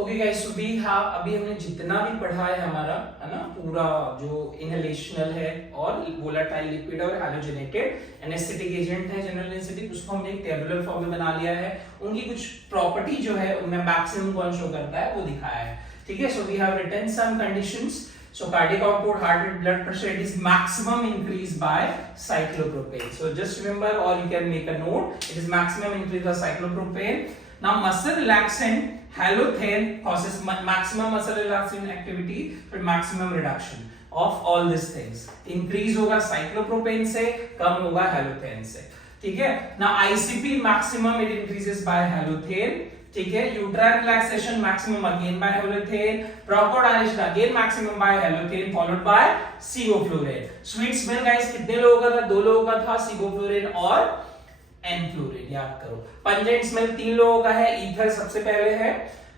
okay guys, so we have, अभी हमने जितना भी पढ़ा है हमारा, है ना, पूरा जो इनहेलेशनल है और वोलाटाइल लिक्विड और हैलोजेनेटेड एनेस्थेटिक एजेंट है जनरल एनेस्थेटिक, उसको हमने एक टेबुलर फॉर्म में बना लिया है. उनकी कुछ प्रॉपर्टी जो है उनमें मैक्सिमम कौन शो करता है वो दिखाया है. ठीक है, so we have written some conditions. So cardiac output, heart rate, blood pressure, it is maximum increased by cyclopropane. So just remember, or you can make a note, it is maximum increase by cyclopropane. Now muscle relaxant halothane causes maximum muscle relaxant activity but maximum reduction of all these things. Increase होगा cyclopropane से, कम होगा halothane से. ठीक है. Now ICP maximum it increases by halothane. ठीक है, uterine relaxation maximum again by halothane, bronchodilation again maximum by halothane followed by sevoflurane. Sweet smell guys कितने लोगों का था, दो लोगों का था, सेवोफ्लुरेन और एनफ्लुरेन, याद करो. पंजेंट स्मेल तीन लोगों का है, ईथर सबसे पहले है,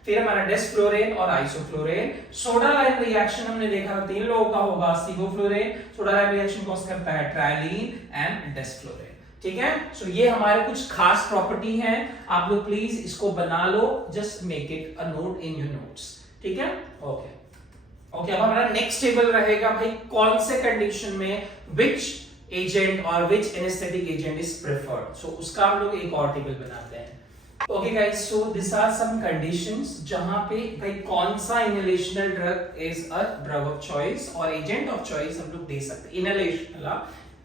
फिर हमारा डेस्फ्लोरेन और आइसोफ्लोरेन. सोडा लाइम रिएक्शन हमने देखा था तीन लोगों का होगा, sevoflurane. Soda lime reaction cause करता है ट्राइलीन एंड डेस्फ्लोरेन. ठीक है, सो ये हमारे कुछ खास प्रॉपर्टी हैं, आप लोग प्लीज इसको बना लो, just make it a note in your notes. ठीक है, ओके ओके. अब हमारा नेक्स्ट टेबल रहेगा भाई, कौन से कंडीशन में विच एजेंट और which anaesthetic agent is preferred. So उसका हम लोग एक और टेबल बनाते हैं. Okay guys, so this are some conditions जहां पे भाई कौन सा inhalational drug is a drug of choice और एजेंट ऑफ चॉइस हम लोग दे सकते हैं. इनहेलेशनल,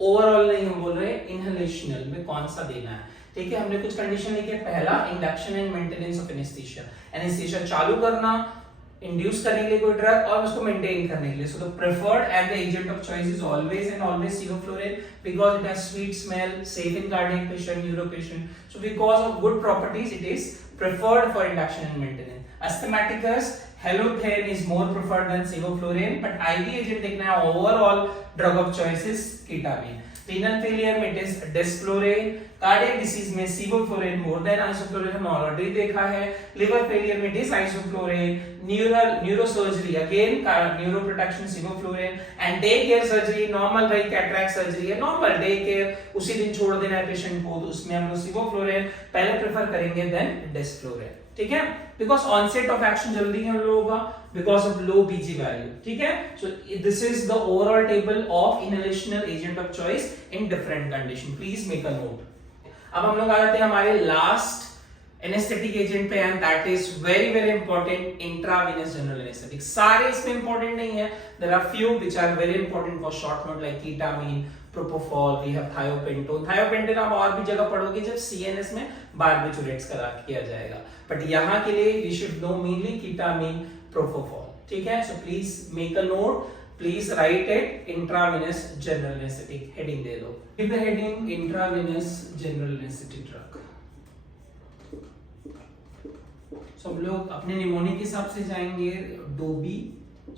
ओवरऑल नहीं हम बोल रहे हैं, इनहेलेशनल में कौन सा देना है. ठीक है, हमने कुछ कंडीशन लिखे. पहला, induction and maintenance of anaesthesia. Anaesthesia चालू करना, इंड्यूस करने के लिए कोई ड्रग और उसको मेंटेन करने के लिए. So the preferred and the agent of choice is always and always sevoflurane because it has sweet smell, safe in cardiac patient, neuro patient. So because of good properties it is preferred for induction and maintenance. Asthmaticus, halothane is more preferred than sevoflurane, but IV agent देखना है, overall drug of choice is ketamine. Renal failure में it is desflurane. Cardiac disease में sevoflurane more than isoflurane हमने already देखा है. Liver failure में it is isoflurane. Neurosurgery again neuroprotection sevoflurane. And day care surgery normal भाई cataract surgery है, normal day care उसी दिन छोड़ देना है पेशेंट को, तो उसमें हम लोग sevoflurane पहले प्रेफर करेंगे then desflurane. ठीक है, बिकॉज ऑनसेट ऑफ एक्शन जल्दी है हम लोगों का because of low PG value. ठीक है, so this is the overall table of inhalational agent of choice in different condition. Please make a note. अब हम लोग आ जाते हैं हमारे लास्ट एनेस्थेटिक एजेंट पे and that is very very important, intravenous general anaesthetic. सारे इसमें इंपॉर्टेंट नहीं है, there are few which are very important for short note like ketamine, Propofol, we have Thiopentone. Thiopentone आप और भी जगह पढ़ोगे जब CNS में बारबिटुरेट्स करा किया जाएगा, बट यहाँ के लिए we should know mainly ketamine, Propofol. ठीक है, so please make a note, please write it intravenous general anesthetic. heading दे दो. Give the heading intravenous general anesthetic drug. So हम लोग अपने निमोनिक के हिसाब से जाएंगे DOBI.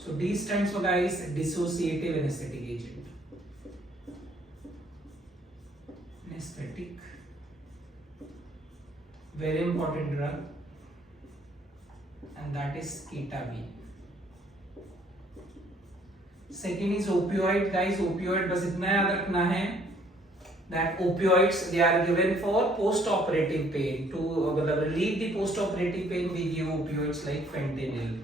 So D stands for guys dissociative anesthetic agent. Anesthetic, very important drug, and that is ketamine. Second is opioid guys. Opioid बस इतना याद रखना है that opioids they are given for post operative pain. To मतलब relieve the post operative pain we give opioids like fentanyl.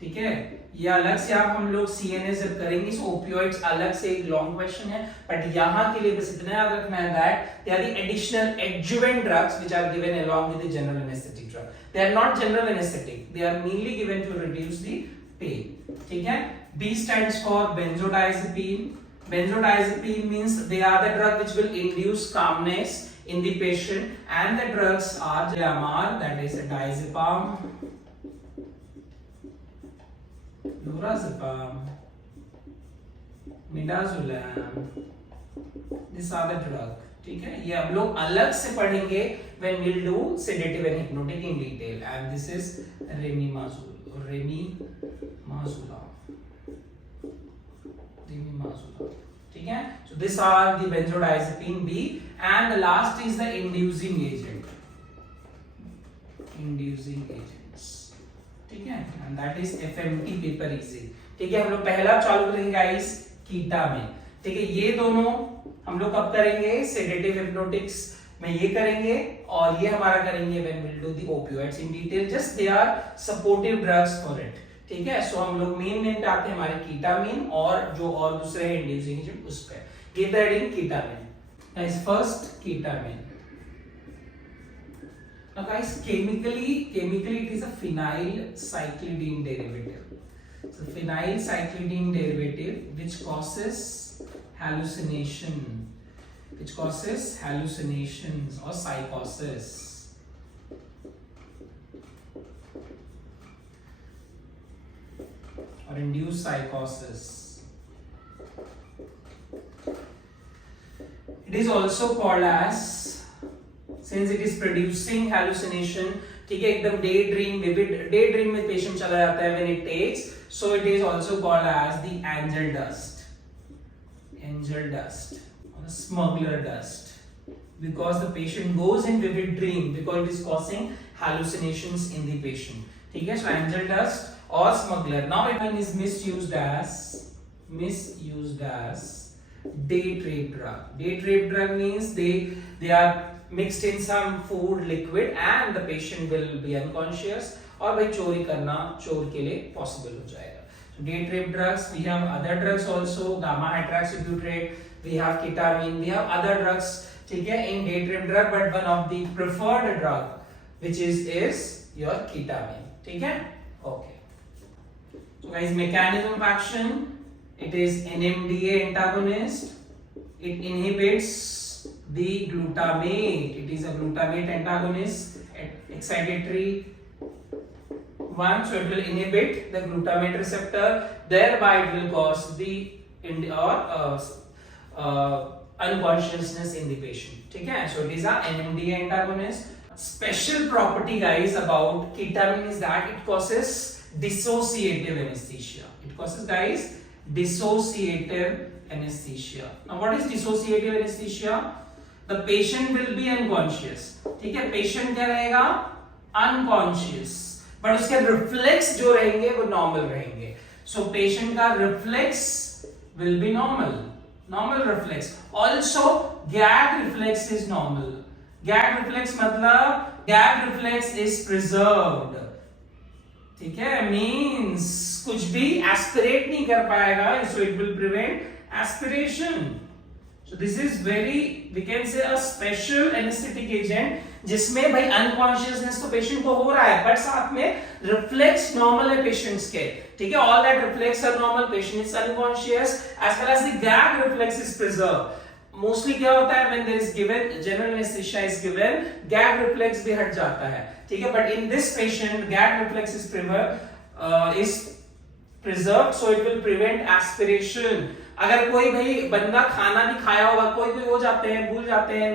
ठीक है, ये अलग से आप हम लोग CNS जब करेंगे सो ओपियोइड्स अलग से एक लॉन्ग क्वेश्चन है, बट यहाँ के लिए बस इतना याद रखना है that they are the additional adjuvant drugs which are given along with the general anaesthetic drug. They are not general anaesthetic, they are mainly given to reduce the pain. ठीक है, B stands for benzodiazepine. Benzodiazepine means they are the drug which will induce calmness in the patient, and the drugs are Diamar, that is diazepam, lorazepam, midazolam. These are the drug. ठीक है, ये अब लोग अलग से पढ़ेंगे when we'll do sedative and hypnotic in detail, and this is Remimazula, ठीक है. So these are the benzodiazepine B, and the last is the inducing agents, ठीक है, and that is FMT paper easy. ठीक है, हम लोग पहला चालू करेंगे गाइस कीटामिन. ठीक है, ये दोनों हम लोग कब करेंगे, सेडेटिव हिप्नोटिक्स में ये करेंगे, और ये हमारा करेंगे when we'll do the opioids in detail, just they are supportive drugs for it. ठीक है, सो हम लोग मेन पे आते हैं हमारे कीटामिन और जो और दूसरे इंड्यूसिंग एजेंट उस पे. Give the heading ketamine. Guys first ketamine. Now guys, chemically it is a phenyl cyclidine derivative. So phenyl cyclidine derivative which causes hallucinations or psychosis. Or induce psychosis. It is also called as, since it is producing hallucination, ठीक है, एकदम day dream में patient चला जाता है when it takes, so it is also called as the angel dust or the smuggler dust, because the patient goes in vivid dream because it is causing hallucinations in the patient. ठीक है, so angel dust or smuggler. Now it is misused as day trade drug. Day trade drug means they are mixed in some food liquid and the patient will be unconscious, और भाई चोरी करना चोर के लिए possible हो जाएगा. So day trade drugs, we have other drugs also, gamma hydroxybutyrate, we have ketamine, we have other drugs, ठीक है, in day trade drug, but one of the preferred drug which is your ketamine. ठीक है, okay. So guys, mechanism of action, it is NMDA antagonist. It inhibits the glutamate. It is a glutamate antagonist, excitatory one, so it will inhibit the glutamate receptor, thereby it will cause the unconsciousness in the patient. ठीक है, so it is a NMDA antagonist. Special property guys about ketamine is that it causes dissociative anesthesia. It causes guys dissociative anesthesia. Now what is dissociative anesthesia? The patient will be unconscious. ठीक है, patient क्या रहेगा, unconscious, but उसके reflex जो रहेंगे वो normal रहेंगे. So patient का reflex will be normal reflex. Also gag reflex is normal. Gag reflex मतलब gag reflex is preserved. ठीक है, means कुछ भी aspirate नहीं कर पाएगा, so it will prevent aspiration. So this is very, we can say a special anesthetic agent जिसमें भाई unconsciousness तो patient को हो रहा है, but साथ में reflex normal है patients के. ठीक है, all that reflex are normal, patient is unconscious, as well as the gag reflex is preserved. Mostly क्या होता है when there is given general anesthesia is given, gag reflex भी हट जाता है. ठीक है, but in this patient gag reflex is preserved, so it will prevent aspiration. अगर कोई भाई बंदा खाना भी खाया होगा, कोई हो जाते हैं, भूल जाते हैं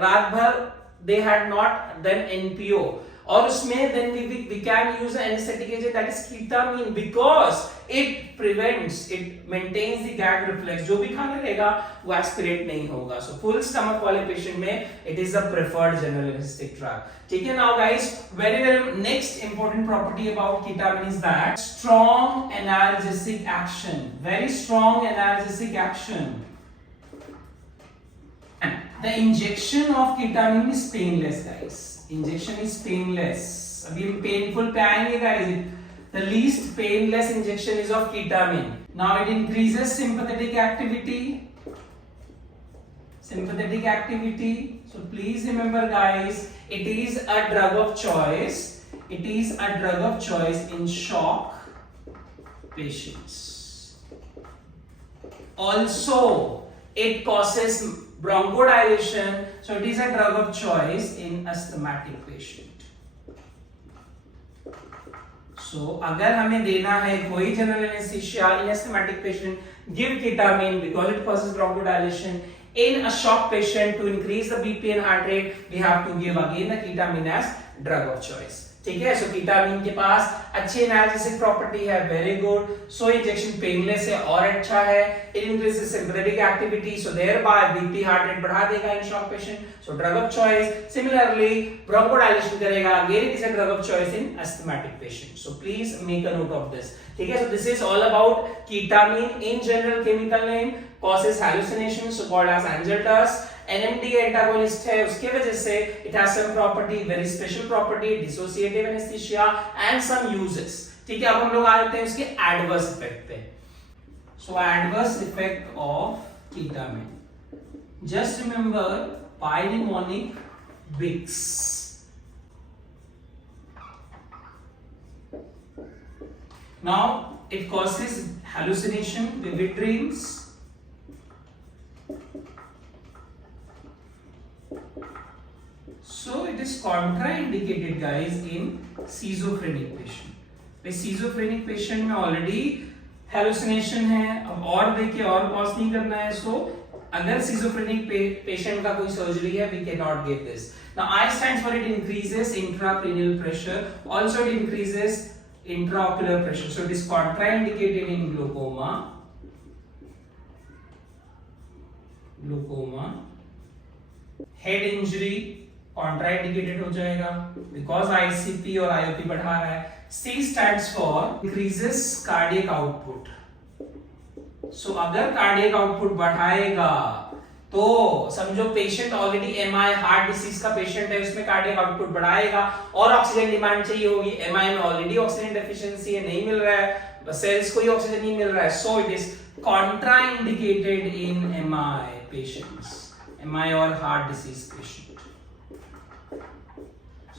रात भर, they had not then NPO, और उसमें then we can use an anesthetic agent that is ketamine, because it prevents, it maintains the gag reflex. जो भी खाना रहेगा वो aspirate नहीं होगा. So full stomach वाले patient में it is a preferred general anesthetic drug. ठीक है, now guys, very next important property about ketamine is that strong analgesic action, very strong analgesic action. The injection of ketamine is painless guys. Injection is painless. अभी हम painful पे आएंगे guys. The least painless injection is of ketamine. Now it increases sympathetic activity. So please remember guys, it is a drug of choice. It is a drug of choice in shock patients. Also, it causes bronchodilation, so it is a drug of choice in asthmatic patient. So अगर हमें देना है कोई general anesthesia in asthmatic patient, give ketamine because it causes bronchodilation. In a shock patient, to increase the BP and heart rate, we have to give again the ketamine as drug of choice. ठीक है, सो कीटामीन के पास अच्छी analgesic property है, very good. So injection painless है और अच्छा है. It increases sympathetic activity, so thereby BP heart rate बढ़ा देगा in shock patient, so drug of choice. Similarly bronchodilation करेगा, again it is a drug of choice in asthmatic patient. So please make a note of this. ठीक है, so this is all about ketamine. In general chemical name causes hallucination, so called as angel dust. NMDA antagonist है, उसके वजह से it has some property, very special property, dissociative anesthesia and some uses. ठीक है, अब हम लोग आ जाते हैं उसके adverse effect पे. So adverse effect of ketamine. Just remember pyromanic Vicks. Now it causes hallucination, vivid dreams. So it is contraindicated guys in schizophrenic patient. भाई schizophrenic patient में already hallucination है, अब और देखिए और cause नहीं करना है. So अगर schizophrenic patient का कोई surgery है, we cannot give this. Now I stands for it increases intracranial pressure, also it increases intraocular pressure. So it is contraindicated in glaucoma, head injury contraindicated हो जाएगा because ICP और IOP बढ़ा रहा है. C stands for increases cardiac output. So अगर cardiac output बढ़ाएगा तो समझो patient already MI heart disease का पेशेंट है, उसमें कार्डियक आउटपुट बढ़ाएगा और ऑक्सीजन डिमांड चाहिए होगी. एमआई में ऑलरेडी ऑक्सीजन डेफिशिएंसी है, नहीं मिल रहा है, सेल्स को ही ऑक्सीजन नहीं मिल रहा है. So it is contraindicated in MI patients, MI और heart disease patient.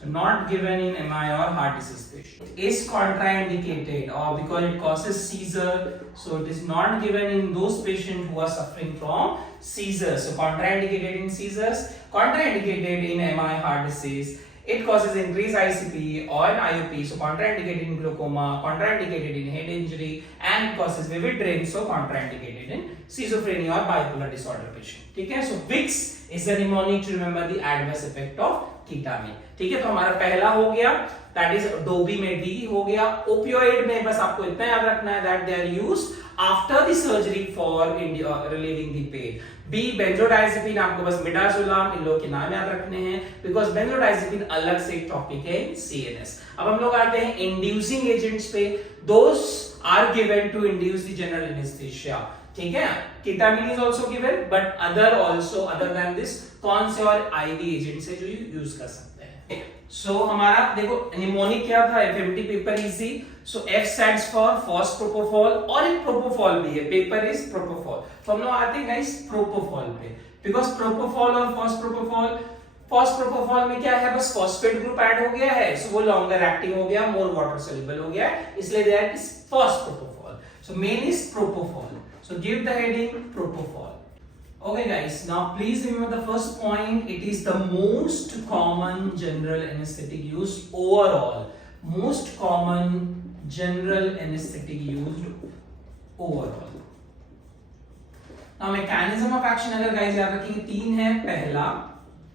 So not given in MI or heart disease patient. It is contraindicated or because it causes seizure, so it is not given in those patients who are suffering from seizures. So contraindicated in seizures, contraindicated in MI heart disease. It causes increased ICP or IOP, so contraindicated in glaucoma, contraindicated in head injury, and it causes vivid dreams, so contraindicated in schizophrenia or bipolar disorder patient. ठीक है, so Vicks is the mnemonic to remember the adverse effect of ketamine. ठीक है, तो हमारा पहला हो गया, that is Dobimed हो गया. Opioid में बस आपको इतना याद रखना है that they are used after the surgery for relieving the pain. B benzodiazepine आपको बस मिडाजोलाम, इन लोग के नाम याद रखने हैं बिकॉज बेंजोडाइजेपिन अलग से एक टॉपिक है CNS. अब हम लोग आते हैं इंड्यूसिंग एजेंट्स पे. Those are given to induce the general anaesthesia. ठीक है, ketamine is also given but other also other than this कौन से और आईवी एजेंट्स है जो यूज कर सकते हैं. सो हमारा देखो निमोनिक क्या था, FMT paper easy. So F stands for फॉस्फोप्रोपोफॉल और एक प्रोपोफॉल भी है, पेपर इज प्रोपोफॉल. तो हम लोग आते हैं गाइस प्रोपोफॉल पे बिकॉज प्रोपोफॉल और फॉस्फोप्रोपोफॉल में क्या है, बस फॉस्फेट ग्रुप ऐड हो गया है, सो वो लॉन्गर एक्टिंग हो गया, मोर वाटर सॉल्युबल हो गया, इसलिए that is fospropofol. So main is propofol. So give the heading propofol. Okay guys, now please remember the first point. It is the most common general anesthetic used overall. Most common general anesthetic used overall. Now mechanism of action अगर guys याद रखेंगे तीन है. पहला,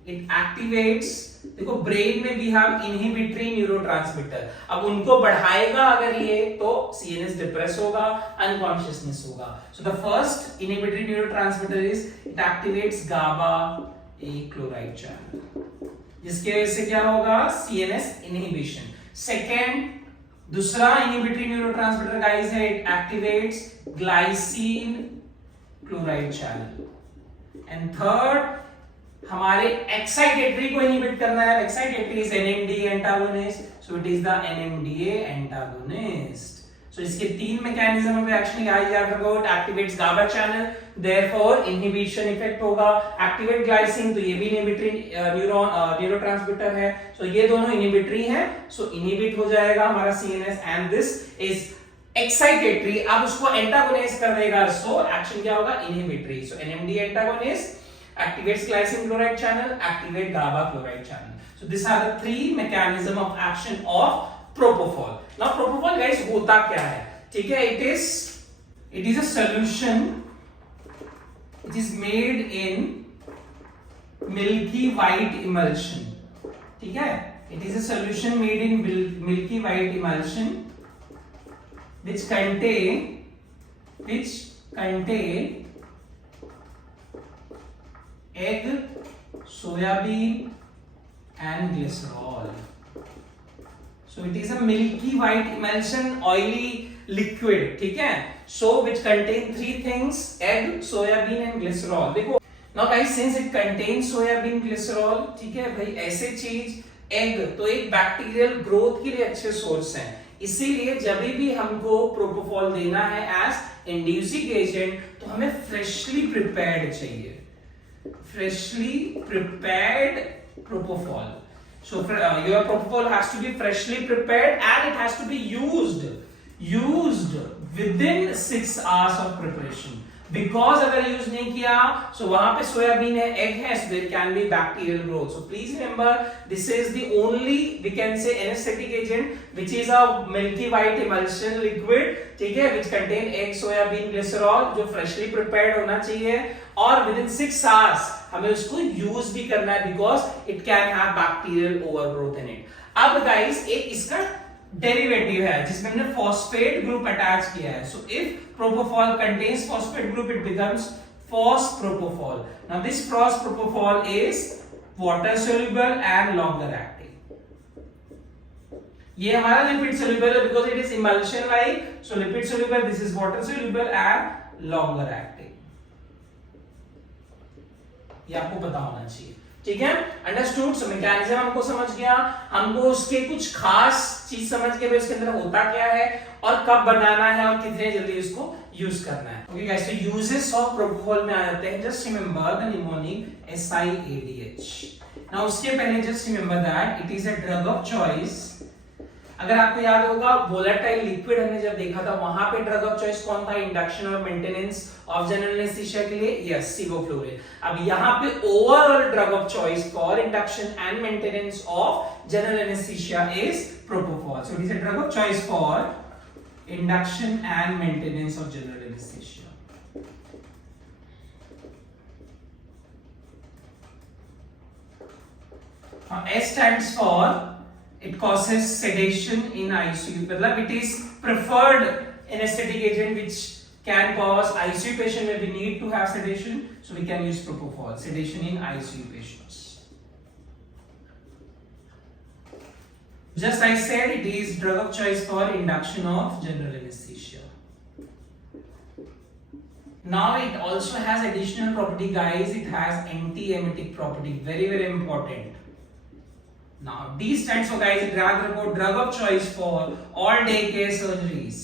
it activates. देखो brain में we have inhibitory neurotransmitter. अब उनको बढ़ाएगा अगर ये तो CNS डिप्रेस होगा, अनकॉन्शियसनेस होगा. So the first inhibitory neurotransmitter is it activates GABA A chloride channel, जिसके वजह से क्या होगा, CNS inhibition. Second, दूसरा inhibitory neurotransmitter guys है, it activates glycine chloride channel. And third, हमारे एक्साइटेटरी को इनहिबिट करना है. Excitatory is NMDA antagonist, so it is the NMDA antagonist. So इसके तीन मैकेनिज्म ऑफ एक्शन याद रखो. It activates GABA channel, therefore inhibition effect होगा. एक्टिवेट ग्लाइसिन, तो ये भी इनहिबिटरी न्यूरोट्रांसमीटर है, सो ये दोनों इनहिबिटरी हैं, सो इनहिबिट हो जाएगा हमारा CNS and this is excitatory. अब उसको एंटागोनाइज कर देगा, सो एक्शन क्या होगा, inhibitory. So NMDA antagonist activates glycine chloride channel, activate GABA chloride channel. So these are the three mechanism of action of propofol. Now propofol guys होता क्या है, ठीक है, it is a solution which is made in milky white emulsion. ठीक है? It is a solution made in milky white emulsion which contain egg, soybean and glycerol. So it is a milky white emulsion oily liquid, ठीक है? So which contain three things: egg, soybean and glycerol. देखो, now guys, since it contains soybean, glycerol, ठीक है भाई, ऐसे चीज egg तो एक बैक्टीरियल ग्रोथ के लिए अच्छे सोर्स हैं, इसीलिए जब भी हमको प्रोपोफॉल देना है एज इंड्यूसिंग एजेंट तो हमें फ्रेशली प्रिपेयर्ड चाहिए, freshly prepared propofol. So your propofol has to be freshly prepared and it has to be used within 6 hours of preparation. Because अगर यूज नहीं किया so वहां पे सोयाबीन है, एग है, so there can be bacterial growth. So please remember this is the only we can say anesthetic agent which is a milky white emulsion liquid, ठीक है, which contain egg, soybean, glycerol, जो freshly prepared होना चाहिए और within 6 hours हमें उसको use भी करना है because it can have bacterial overgrowth in it. अब guys एक इसका डेरिवेटिव है जिसमें हमने फॉस्फेट ग्रुप अटैच किया है. So if propofol contains phosphate group it becomes fospropofol. Now this fospropofol is water soluble and longer acting. ये हमारा लिपिड सोल्यूबल है because it is emulsion like. So lipid soluble, this is water soluble and longer acting. ये आपको पता होना चाहिए, ठीक है? अंडरस्टूड. सो मैकेनिज्म हमको समझ गया, हमको उसके कुछ खास चीज समझ के भी उसके अंदर होता क्या है और कब बनाना है और कितने जल्दी उसको यूज करना है. ओके गाइस, तो यूजेस ऑफ प्रोपोफॉल में आ जाते हैं. Just remember the mnemonic SIADH. Now उसके पहले just remember that it is a drug of choice. अगर आपको याद होगा वोलेटाइल लिक्विड हमने जब देखा था वहां पे ड्रग ऑफ चॉइस कौन था इंडक्शन और मेंटेनेंस ऑफ जनरल एनेस्थीसिया के लिए? यस, सेवोफ्लोरेन. अब यहाँ पे overall drug of choice for induction and maintenance of general anaesthesia is propofol. So it is a drug of choice for induction and maintenance of general anaesthesia. S stands for it causes sedation in ICU. मतलब it is preferred anesthetic agent which can cause ICU patient where we need to have sedation, so we can use propofol. Sedation in ICU patients. Just I said it is drug of choice for induction of general anesthesia. Now it also has additional property, guys. It has anti-emetic property. Very very important. Now D stands for, guys, याद रखो, drug of choice for all day care surgeries.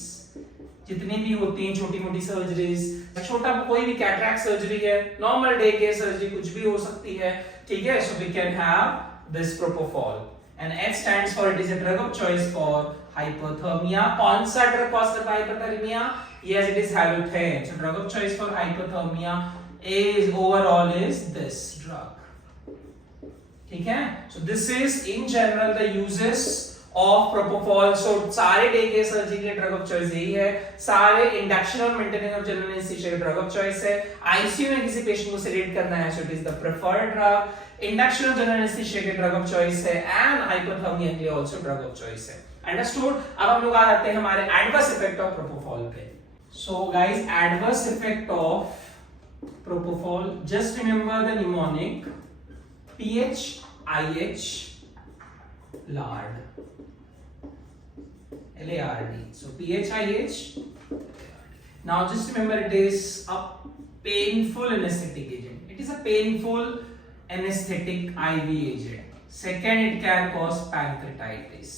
जितनी भी होती हैं छोटी मोटी surgeries, छोटा कोई भी कैटरैक्ट सर्जरी है, नॉर्मल डे केयर सर्जरी कुछ भी हो सकती है, ठीक है. So we can have this propofol. And H stands for it is a drug of choice for hypothermia. कौन सा ड्रग कॉज करता है hypothermia? Yes, it is halothane. So drug of choice for hypothermia is overall is this drug. ठीक है. So this is in general the uses of propofol. So सारे day care surgery के drug of choice यही है, सारे induction और maintenance of general anaesthesia के drug of choice है. आईसीयू में किसी पेशेंट को सेडेट करना है, so it is the preferred drug. Induction of general anaesthesia के ड्रग ऑफ चॉइस है एंड हाइपोथर्मिया के लिए आल्सो ड्रग ऑफ चॉइस है. अंडरस्टूड. अब हम लोग आ जाते हैं हमारे एडवर्स इफेक्ट ऑफ प्रोपोफॉल पे. So guys, adverse effect of propofol, just remember the mnemonic pH, IH, lard, LARD. So pH, IH, LARD. Now just remember it is a painful anesthetic agent. It is a painful anesthetic IV agent. Second, it can cause pancreatitis.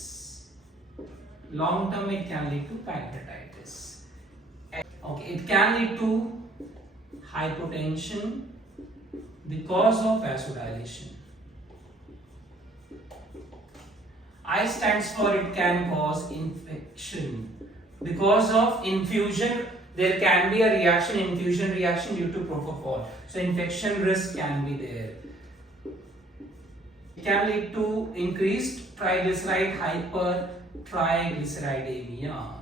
Long term, it can lead to pancreatitis. Okay, it can lead to hypotension because of vasodilation. I stands for it can cause infection because of infusion. There can be a reaction, infusion reaction due to propofol. So infection risk can be there. It can lead to increased triglyceride hypertriglyceridemia.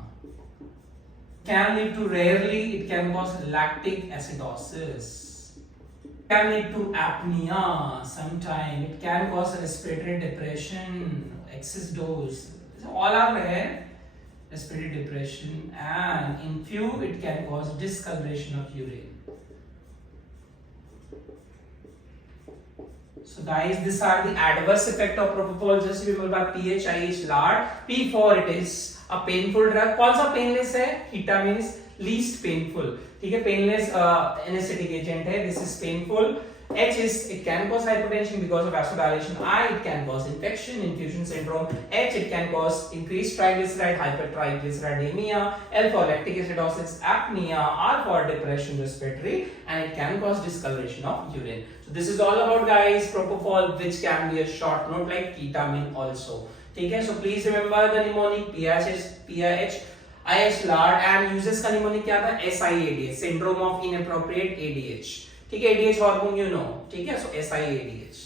Can lead to, rarely it can cause lactic acidosis. can lead to apnea sometime. It can cause respiratory depression, excess dose. So all are there. Respiratory depression, and in few it can cause discoloration of urine. So guys, these are the adverse effect of propofol. Just remember pH, IH, lard. P for it is a painful drug. कौन सा painless है? Ketamine is least painful. ठीक है, painless anesthetic agent है. This is painful. H is it can cause hypertension because of vasodilation. I it can cause infection, infusion syndrome. H it can cause increased triglyceride, hypertriglyceridemia. L for lactic acidosis, apnea. R for depression, respiratory, and it can cause discoloration of urine. So this is all about guys propofol, which can be a short note like ketamine also. ठीक है, so please remember the mnemonic PIH, IH lard, and uses का mnemonic क्या था? SIADH, syndrome of inappropriate ADH. ठीक है, ADH hormone you know. ठीक है, सो SIADH.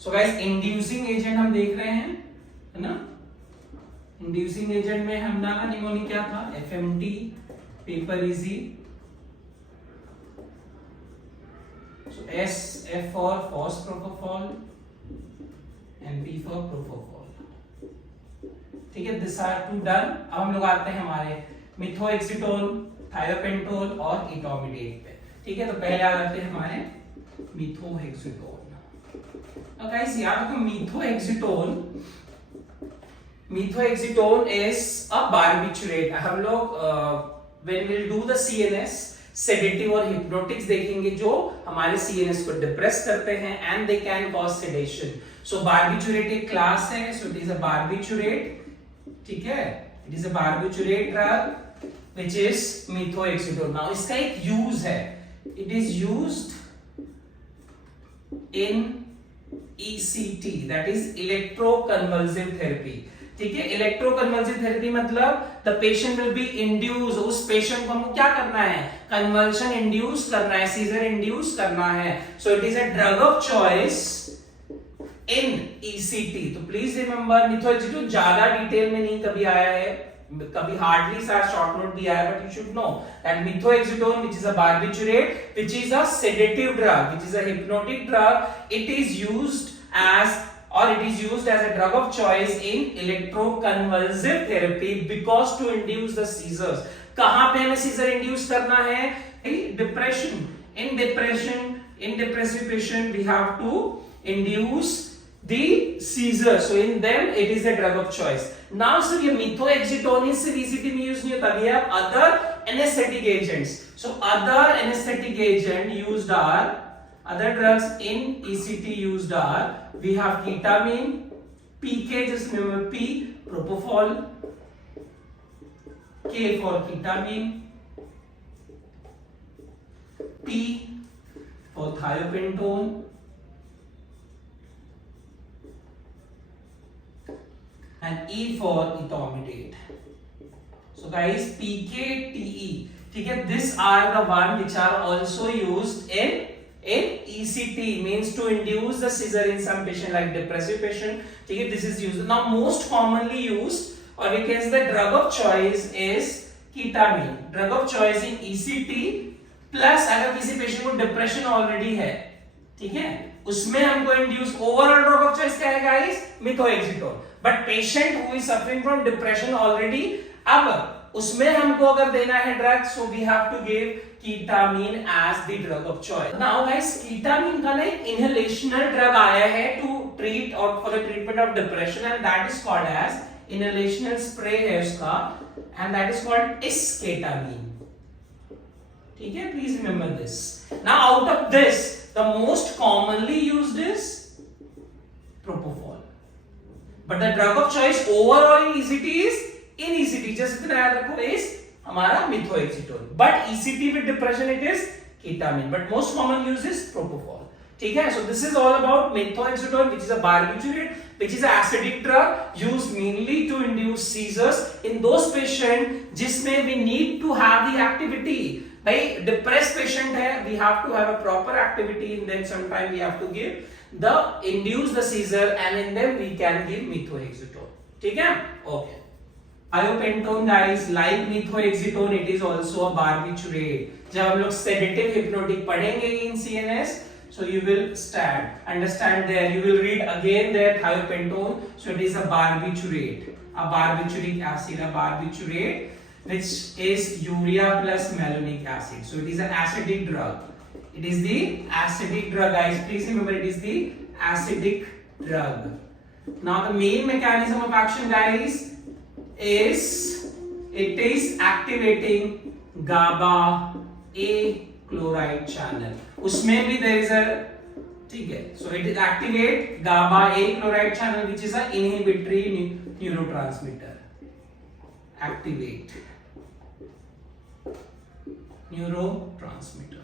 So guys, inducing agent हम देख रहे हैं, है ना. इंड्यूसिंग एजेंट में हमने का निमोनिक क्या था? FMT, paper easy. So SF for fospropofol and P for propofol. ठीक है, दिस आर टू डन. अब हम लोग आते हैं हमारे मिथोहेक्सिटोन, थायोपेंटोन और एटोमिडेट पे. ठीक है, तो पहले आ जाते हैं हमारे मिथोहेक्सिटोन. अब गाइस याद रखो, मिथोहेक्सिटोन इज अ बार्बिचुरेट. हम लोग when will do the CNS sedative और हिप्नोटिक्स देखेंगे जो हमारे CNS को डिप्रेस करते हैं and they can cause sedation. So barbiturate एक क्लास है. So it is a barbiturate. ठीक है, it is a barbiturate drug which is methohexitone. Now इसका एक यूज है. It is used in ECT, that is electroconvulsive therapy. ठीक है, electroconvulsive therapy मतलब the patient will be induced. उस patient को हमको क्या करना है? Convulsion induce करना है, seizure induce करना है. So it is a drug of choice in ECT. तो please remember, मिथोहेक्सिटोन ज्यादा डिटेल में नहीं कभी आया है, कभी हार्डली सा शॉर्ट नोट दिया है, but you should know that methohexitone which is a barbiturate, which is a sedative drug, which is a hypnotic drug, it is used as a drug of choice in electroconvulsive therapy because to induce the seizures. कहां पे हमें scissor induce करना है? Depression. In depressive patient we have to induce the seizure. So in them it is a drug of choice. Now sir, ये मिथोहेक्सिटोन सिर्फ ECT में use नहीं होता, we have other anesthetic agents. So other anesthetic agent used are, other drugs in ECT used are, we have ketamine, PK, just remember P, propofol, K for ketamine, P for thiopentone, and E for etomidate. So guys, PK, TE, ठीक है, these are the one which are also used in ECT, means to induce the seizure in some patient like depressive patient. ठीक है, this is used. Now most commonly used or we can say the drug of choice is ketamine. Drug of choice in ECT plus अगर किसी patient को depression already है, ठीक है, उसमें हमको induce overall drug of choice क्या है guys? Methohexitone. But patient who is suffering from depression already, अब उसमें हमको अगर देना है drug, so we have to give ketamine as the drug of choice. Now guys, ketamine का ना inhalational drug आया है to treat or for the treatment of depression, and that is called as inhalational spray है उसका, and that is called ketamine. ठीक है, please remember this. Now out of this, the most commonly used is propofol, but the drug of choice overall in ECT is in ECT, just इतना याद रखो, is हमारा मिथोहेक्सिटोन, but ECT with depression it is ketamine, but most common use is propofol. ठीक है, so this is all about methoxytone, which is a barbiturate, which is an acidic drug used mainly to induce seizures in those patients जिसमें we need to have the activity. भाई depressed patient है, we have to have a proper activity, and then sometime we have to give the induce the seizure, and in them we can give methoxytone. ठीक है, okay. Thiopentone guys, like methohexitone, it is also a barbiturate. जब हम लोग sedative hypnotic पढ़ेंगे in CNS, so you will understand there. You will read again there thiopentone. So it is a barbiturate, a barbituric acid, a barbiturate, which is urea plus malonic acid. So it is an acidic drug. It is the acidic drug, guys. Please remember, it is the acidic drug. Now the main mechanism of action, guys, is it is activating GABA A chloride channel. उसमें भी there is a, ठीक है, so it is activate GABA A chloride channel, which is a inhibitory neurotransmitter. Activate neurotransmitter.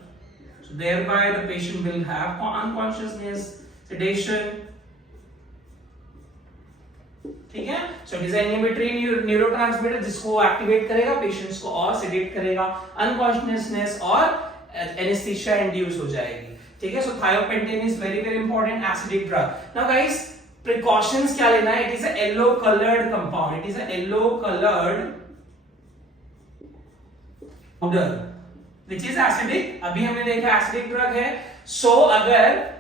So thereby the patient will have unconsciousness, sedation. ठीक है, so it is inhibitory neurotransmitter जिसको activate करेगा, patients को और sedate करेगा, unconsciousness और anaesthesia induce हो जाएगी. ठीक है, so thiopentone is very very important acidic drug. Now guys, precautions क्या लेना है? It is a yellow coloured compound. It is a yellow coloured powder which is acidic. अभी हमने देखा एसिडिक ड्रग है. सो अगर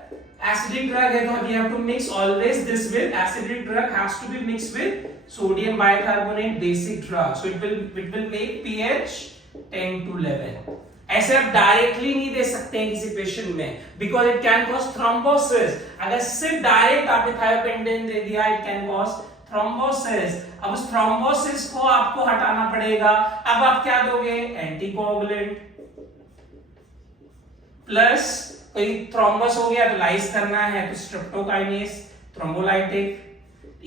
acidic drug है तो we have to mix always this with, acidic drug has to be mixed with sodium bicarbonate basic drug, so it will make pH 10 to 11. ऐसे आप directly नहीं दे सकते हैं किसी पेशेंट में, because it can cause thrombosis. अगर सिर्फ direct आपने थायोपेंटेन दे दिया, इट कैन कॉज थ्रोम्बोसिस. अब उस थ्रोम्बोसिस को आपको हटाना पड़ेगा. अब आप क्या दोगे? एंटीकोगुलेंट प्लस कोई थ्रोम्बस हो गया तो लाइस करना है तो स्ट्रेप्टोकाइनेस, थ्रोम्बोलाइटिक.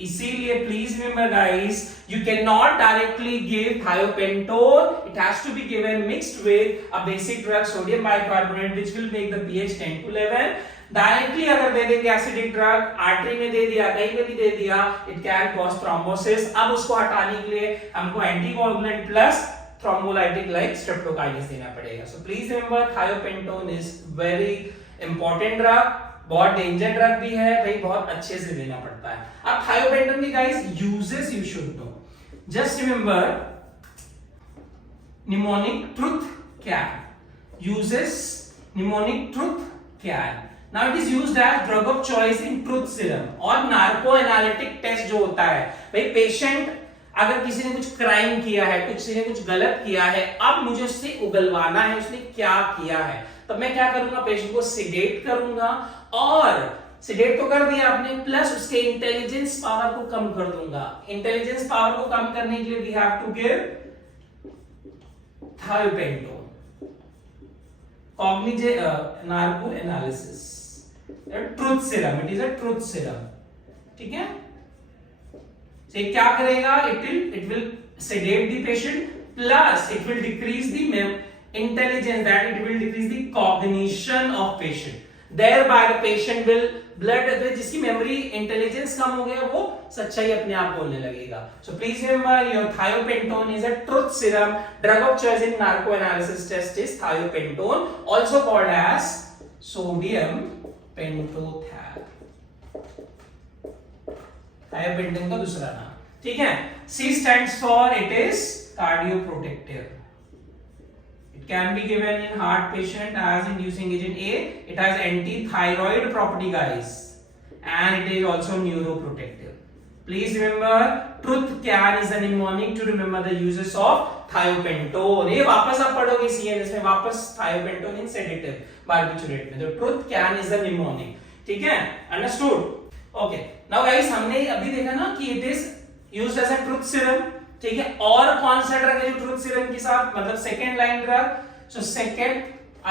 इसीलिए please remember guys, you cannot directly give thiopentone. It has to be given mixed with a basic drug, sodium bicarbonate, which will make the pH 10 to 11. Directly अगर दे देंगे एसिडिक ड्रग, आर्टरी में दे दिया, कहीं पे भी दे दिया, इट कैन कॉज थ्रोम्बोसिस. अब उसको हटाने के लिए हमको anticoagulant plus thrombolytic like streptokinase देना पड़ेगा. So please remember thiopentone is very important drug. बहुत डेंजर ड्रग भी है भाई, बहुत अच्छे से देना पड़ता है. अब thiopentone की guys uses you should know. Just remember mnemonic truth can. Uses mnemonic truth can. Now it is used as drug of choice in truth serum और नार्को एनालिटिक टेस्ट जो होता है भाई, पेशेंट अगर किसी ने कुछ क्राइम किया है, किसी ने कुछ गलत किया है, अब मुझे उससे उगलवाना है उसने क्या किया है, तब मैं क्या करूंगा? पेशेंट को सिडेट करूंगा, और सिडेट तो कर दिया आपने, प्लस उसके इंटेलिजेंस पावर को कम कर दूंगा. इंटेलिजेंस पावर को कम करने के लिए we have to give thiopentone. Cognitive narcoanalysis, truth serum. It is a truth serum. ठीक है, से क्या करेगा? it will sedate the patient, plus it will decrease the intelligence, that it will decrease the cognition of patient. Thereby the patient will blood, जिसकी memory intelligence कम हो गया, वो सच्चाई अपने आप बोलने लगेगा. So please remember your thiopentone is a truth serum. Drug of choice in narco analysis test is thiopentone, also called as sodium pentothal. थायोपेंटेन का दूसरा नाम. ठीक है, C stands for it is cardioprotective. It can be given in heart patient as inducing agent A. It has anti-thyroid property guys, and it is also neuroprotective. Please remember, truth can is a mnemonic to remember the uses of thiopentone. ये वापस आप पढ़ोगे CNS में, वापस thiopentone in sedative barbiturate में. तो truth can is a mnemonic. ठीक है, understood? ओके, नाउ गाइस, हमने अभी देखा ना कि it is used as a truth serum. ठीक है, और कौन सा ड्रग है जो ट्रूथ सीरम के साथ, मतलब second line drug. So second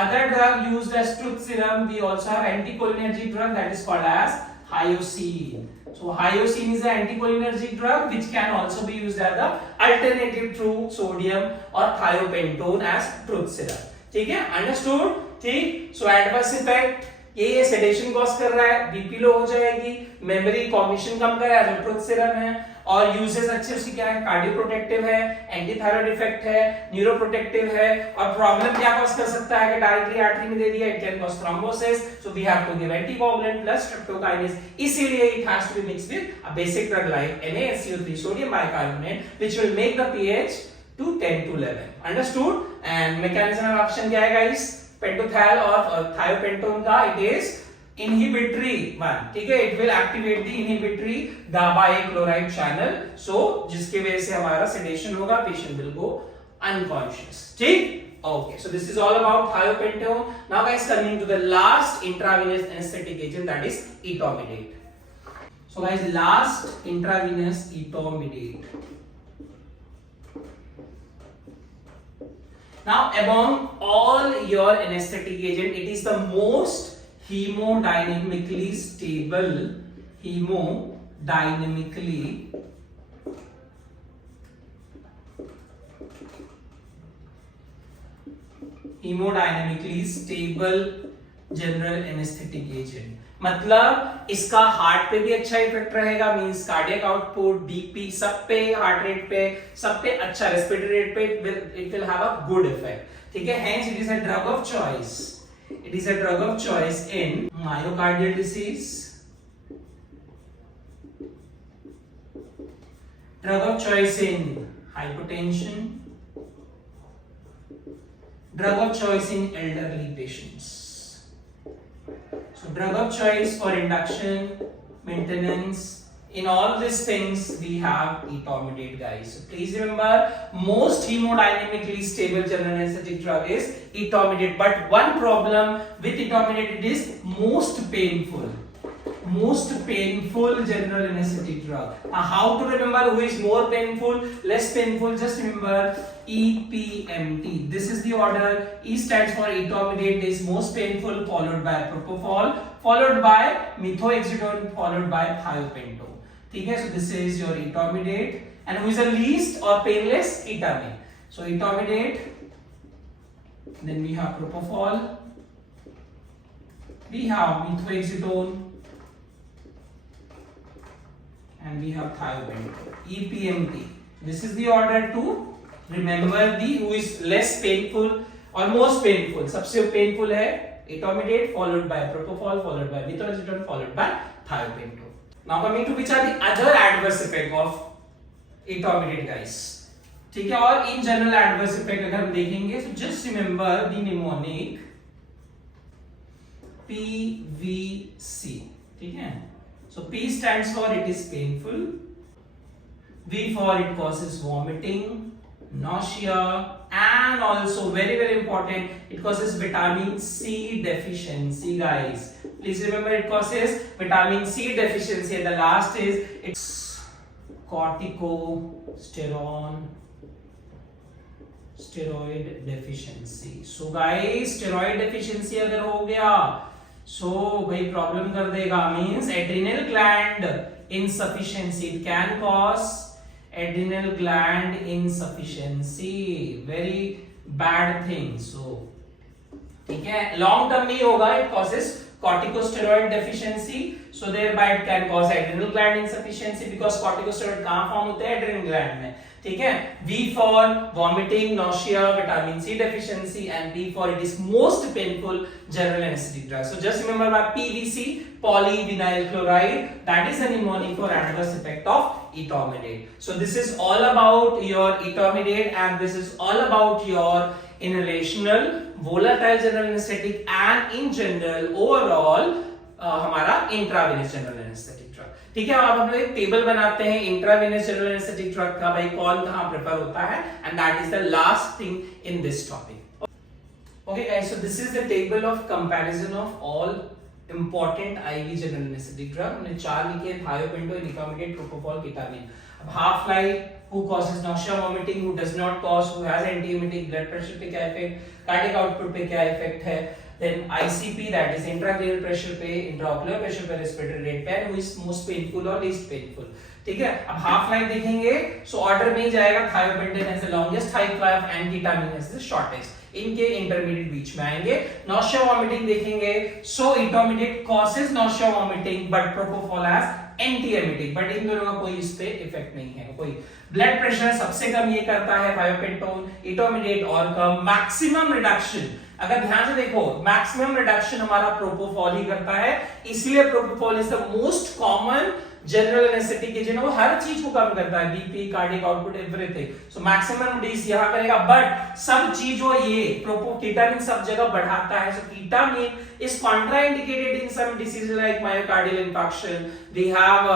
other drug used as truth serum, we also have anticholinergic drug that is called as hyoscine. So hyoscine is an anticholinergic drug which can also be used as the alternative to sodium or thiopentone as truth serum. ठीक है, understood. ठीक, सो adverse effect ये sedation cause कर रहा है, BP low हो जाएगी, memory cognition कम कर रहा है, ट्रूथ सीरम है, और यूजेस अच्छे उसकी क्या है, कार्डियो प्रोटेक्टिव है, एंटी थायराइड इफेक्ट है, न्यूरो प्रोटेक्टिव है, और प्रॉब्लम क्या कॉज कर सकता है कि डायरेक्टली आर्टरी में दे दिया, it can cause thrombosis, so we have to give anticoagulant plus streptokinase, इसीलिए it has to be mixed with a basic drug like NaSO3 sodium bicarbonate which will make the pH to 10 to 11. Understood? And mechanism of action क्या है guys? Pentothal और thiopentone का it is inhibitory one, ठीक है, it will activate the inhibitory GABA chloride channel, so जिसकी वजह से हमारा sedation होगा, patient will go unconscious, ठीक? Okay, so this is all about thiopentone. Now guys, coming to the last intravenous anesthetic agent, that is Etomidate. So guys, last intravenous Etomidate. Now among all your anesthetic agent, it is the most hemodynamically stable, hemodynamically stable general anesthetic agent. मतलब इसका heart पे भी अच्छा effect रहेगा, means cardiac output, BP, सब पे, heart rate पे, सब पे अच्छा, रेस्पिरेटरी रेट पे it will have a good effect, ठीक है. Hence it is a drug of choice, it is a drug of choice in myocardial disease, drug of choice in hypertension, drug of choice in elderly patients. So drug of choice for induction, maintenance, in all these things we have Etomidate guys. So please remember, most hemodynamically stable general anesthetic drug is Etomidate, but one problem with Etomidate, it is most painful general anesthetic drug. Now how to remember who is more painful, less painful? Just remember EPMT. This is the order. E stands for Etomidate, is most painful, followed by Propofol, followed by Methohexitone, followed by Thiopentone. ठीक है, so this is your Etomidate. And who is the least or painless? Ketamine. So Etomidate, then we have Propofol, we have Methohexitone, and we have Thiopentone. EPMT. This is the order to remember the who is less painful or most painful. सबसे painful है Etomidate, followed by Propofol, followed by Methohexitone, followed by Thiopentone. Now coming to which are the other adverse effect of Etomidate guys. ठीक है, और in general adverse effect अगर हम देखेंगे, so just remember the mnemonic PVC. ठीक है. So P stands for it is painful, V for it causes vomiting, nausea, and also very important, it causes vitamin C deficiency guys. Please remember it causes vitamin C deficiency, and the last is it's steroid deficiency. So guys, steroid deficiency अगर हो गया, so भाई problem कर देगा, means adrenal gland insufficiency, it can cause adrenal gland insufficiency, very bad thing. So ठीक है, long term में होगा, it causes corticosteroid deficiency, so thereby it can cause adrenal gland insufficiency because corticosteroid कहाँ form होते हैं, adrenal gland में, ठीक है. V for vomiting, nausea, vitamin C deficiency, and P for it is most painful general anesthetic drug. So just remember by PVC, polyvinyl chloride, that is the mnemonic for adverse effect of Etomidate. So this is all about your Etomidate, and this is all about your inhalational, volatile general anesthetic, and in general overall हमारा intravenous general anesthetic. ठीक है, अब हम लोग एक table बनाते हैं intravenous general anaesthetic drug का, भाई कौन कहां प्रेफर होता है, and that is the last thing in this topic. Okay guys, so this is the table of comparison of all important IV general anaesthetic drug. हमने चार लिखे हैं, थायोपेंटोन, इटोमिडेट, प्रोपोफॉल, केटामीन. अब half life, who causes nausea, vomiting, who does not cause, who has antiemetic, blood pressure पे क्या effect, cardiac output पे क्या effect है, then ICP, that is intracranial pressure पे, intraocular pressure पे, respiratory rate पे, and who is most painful or least painful. ठीक है, अब हाफ लाइफ देखेंगे, so order में ही जाएगा, thiopentone has the longest half life and ketamine has the shortest. इनके इंटरमीडिएट बीच में आएंगे. nausea vomiting देखेंगे, so Etomidate causes nausea vomiting but propofol has anti emetic, but in दोनों का कोई इस पे इफेक्ट नहीं है। कोई ब्लड प्रेशर सबसे कम ये करता है थियोपेंटोन, एटोमिडेट और कम। मैक्सिमम रिडक्शन, अगर ध्यान से देखो, मैक्सिमम रिडक्शन हमारा प्रोपोफॉल ही करता है, इसलिए propofol is the most common general anaesthetic agent. वो हर चीज को कम करता है, BP, cardiac output, everything. So maximum release यहां करेगा, बट सब चीजों ये केटामिन सब जगह बढ़ाता है। सो ketamine is contraindicated in some diseases like myocardial infarction, we have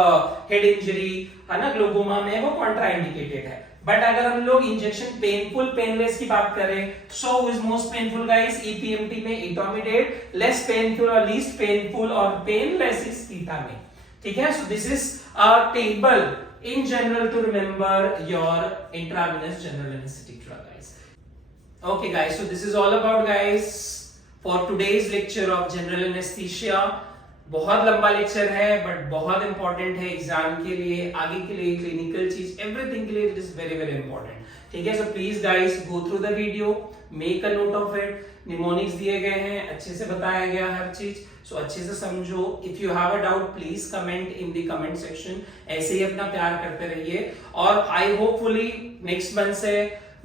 head injury, है ना, ग्लोकोमा में वो contraindicated है। बट अगर हम लोग इंजेक्शन पेनफुल पेनलेस की बात करें, so is most painful guys EPMT में एटोमिडेट, लेस पेनफुल और लीस्ट पेनफुल और पेनलेस इज केटामिन। ठीक है, so this is a table in general to remember your intravenous general anesthetic drug, guys. Okay guys, so this is all about guys for today's lecture of general anesthesia. बहुत लंबा lecture है but बहुत important है exam के लिए, आगे के लिए, क्लिनिकल चीज, एवरीथिंग के लिए it is very very important. ठीक है, so please guys go through the video, make a note of it. Mnemonics दिए गए हैं, अच्छे से बताया गया हर चीज, सो अच्छे से समझो। If you have a doubt please comment in the comment section, ऐसे ही अपना प्यार करते रहिए। और आई होपफुली नेक्स्ट मंथ से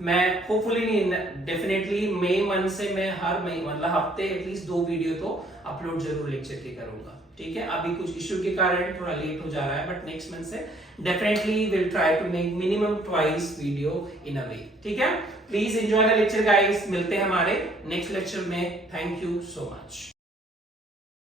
मैं, होपफुली नहीं, डेफिनेटली मई मंथ से मैं हर मई मतलब हफ्ते एटलीस्ट 2 वीडियो तो अपलोड जरूर लेक्चर के करूंगा। ठीक है, अभी कुछ इश्यू के कारण थोड़ा लेट हो जा रहा है, बट नेक्स्ट मंथ से definitely will try to make minimum twice video in a way. ठीक है, please enjoy the lecture guys, मिलते हैं हमारे नेक्स्ट लेक्चर में। Thank you so much.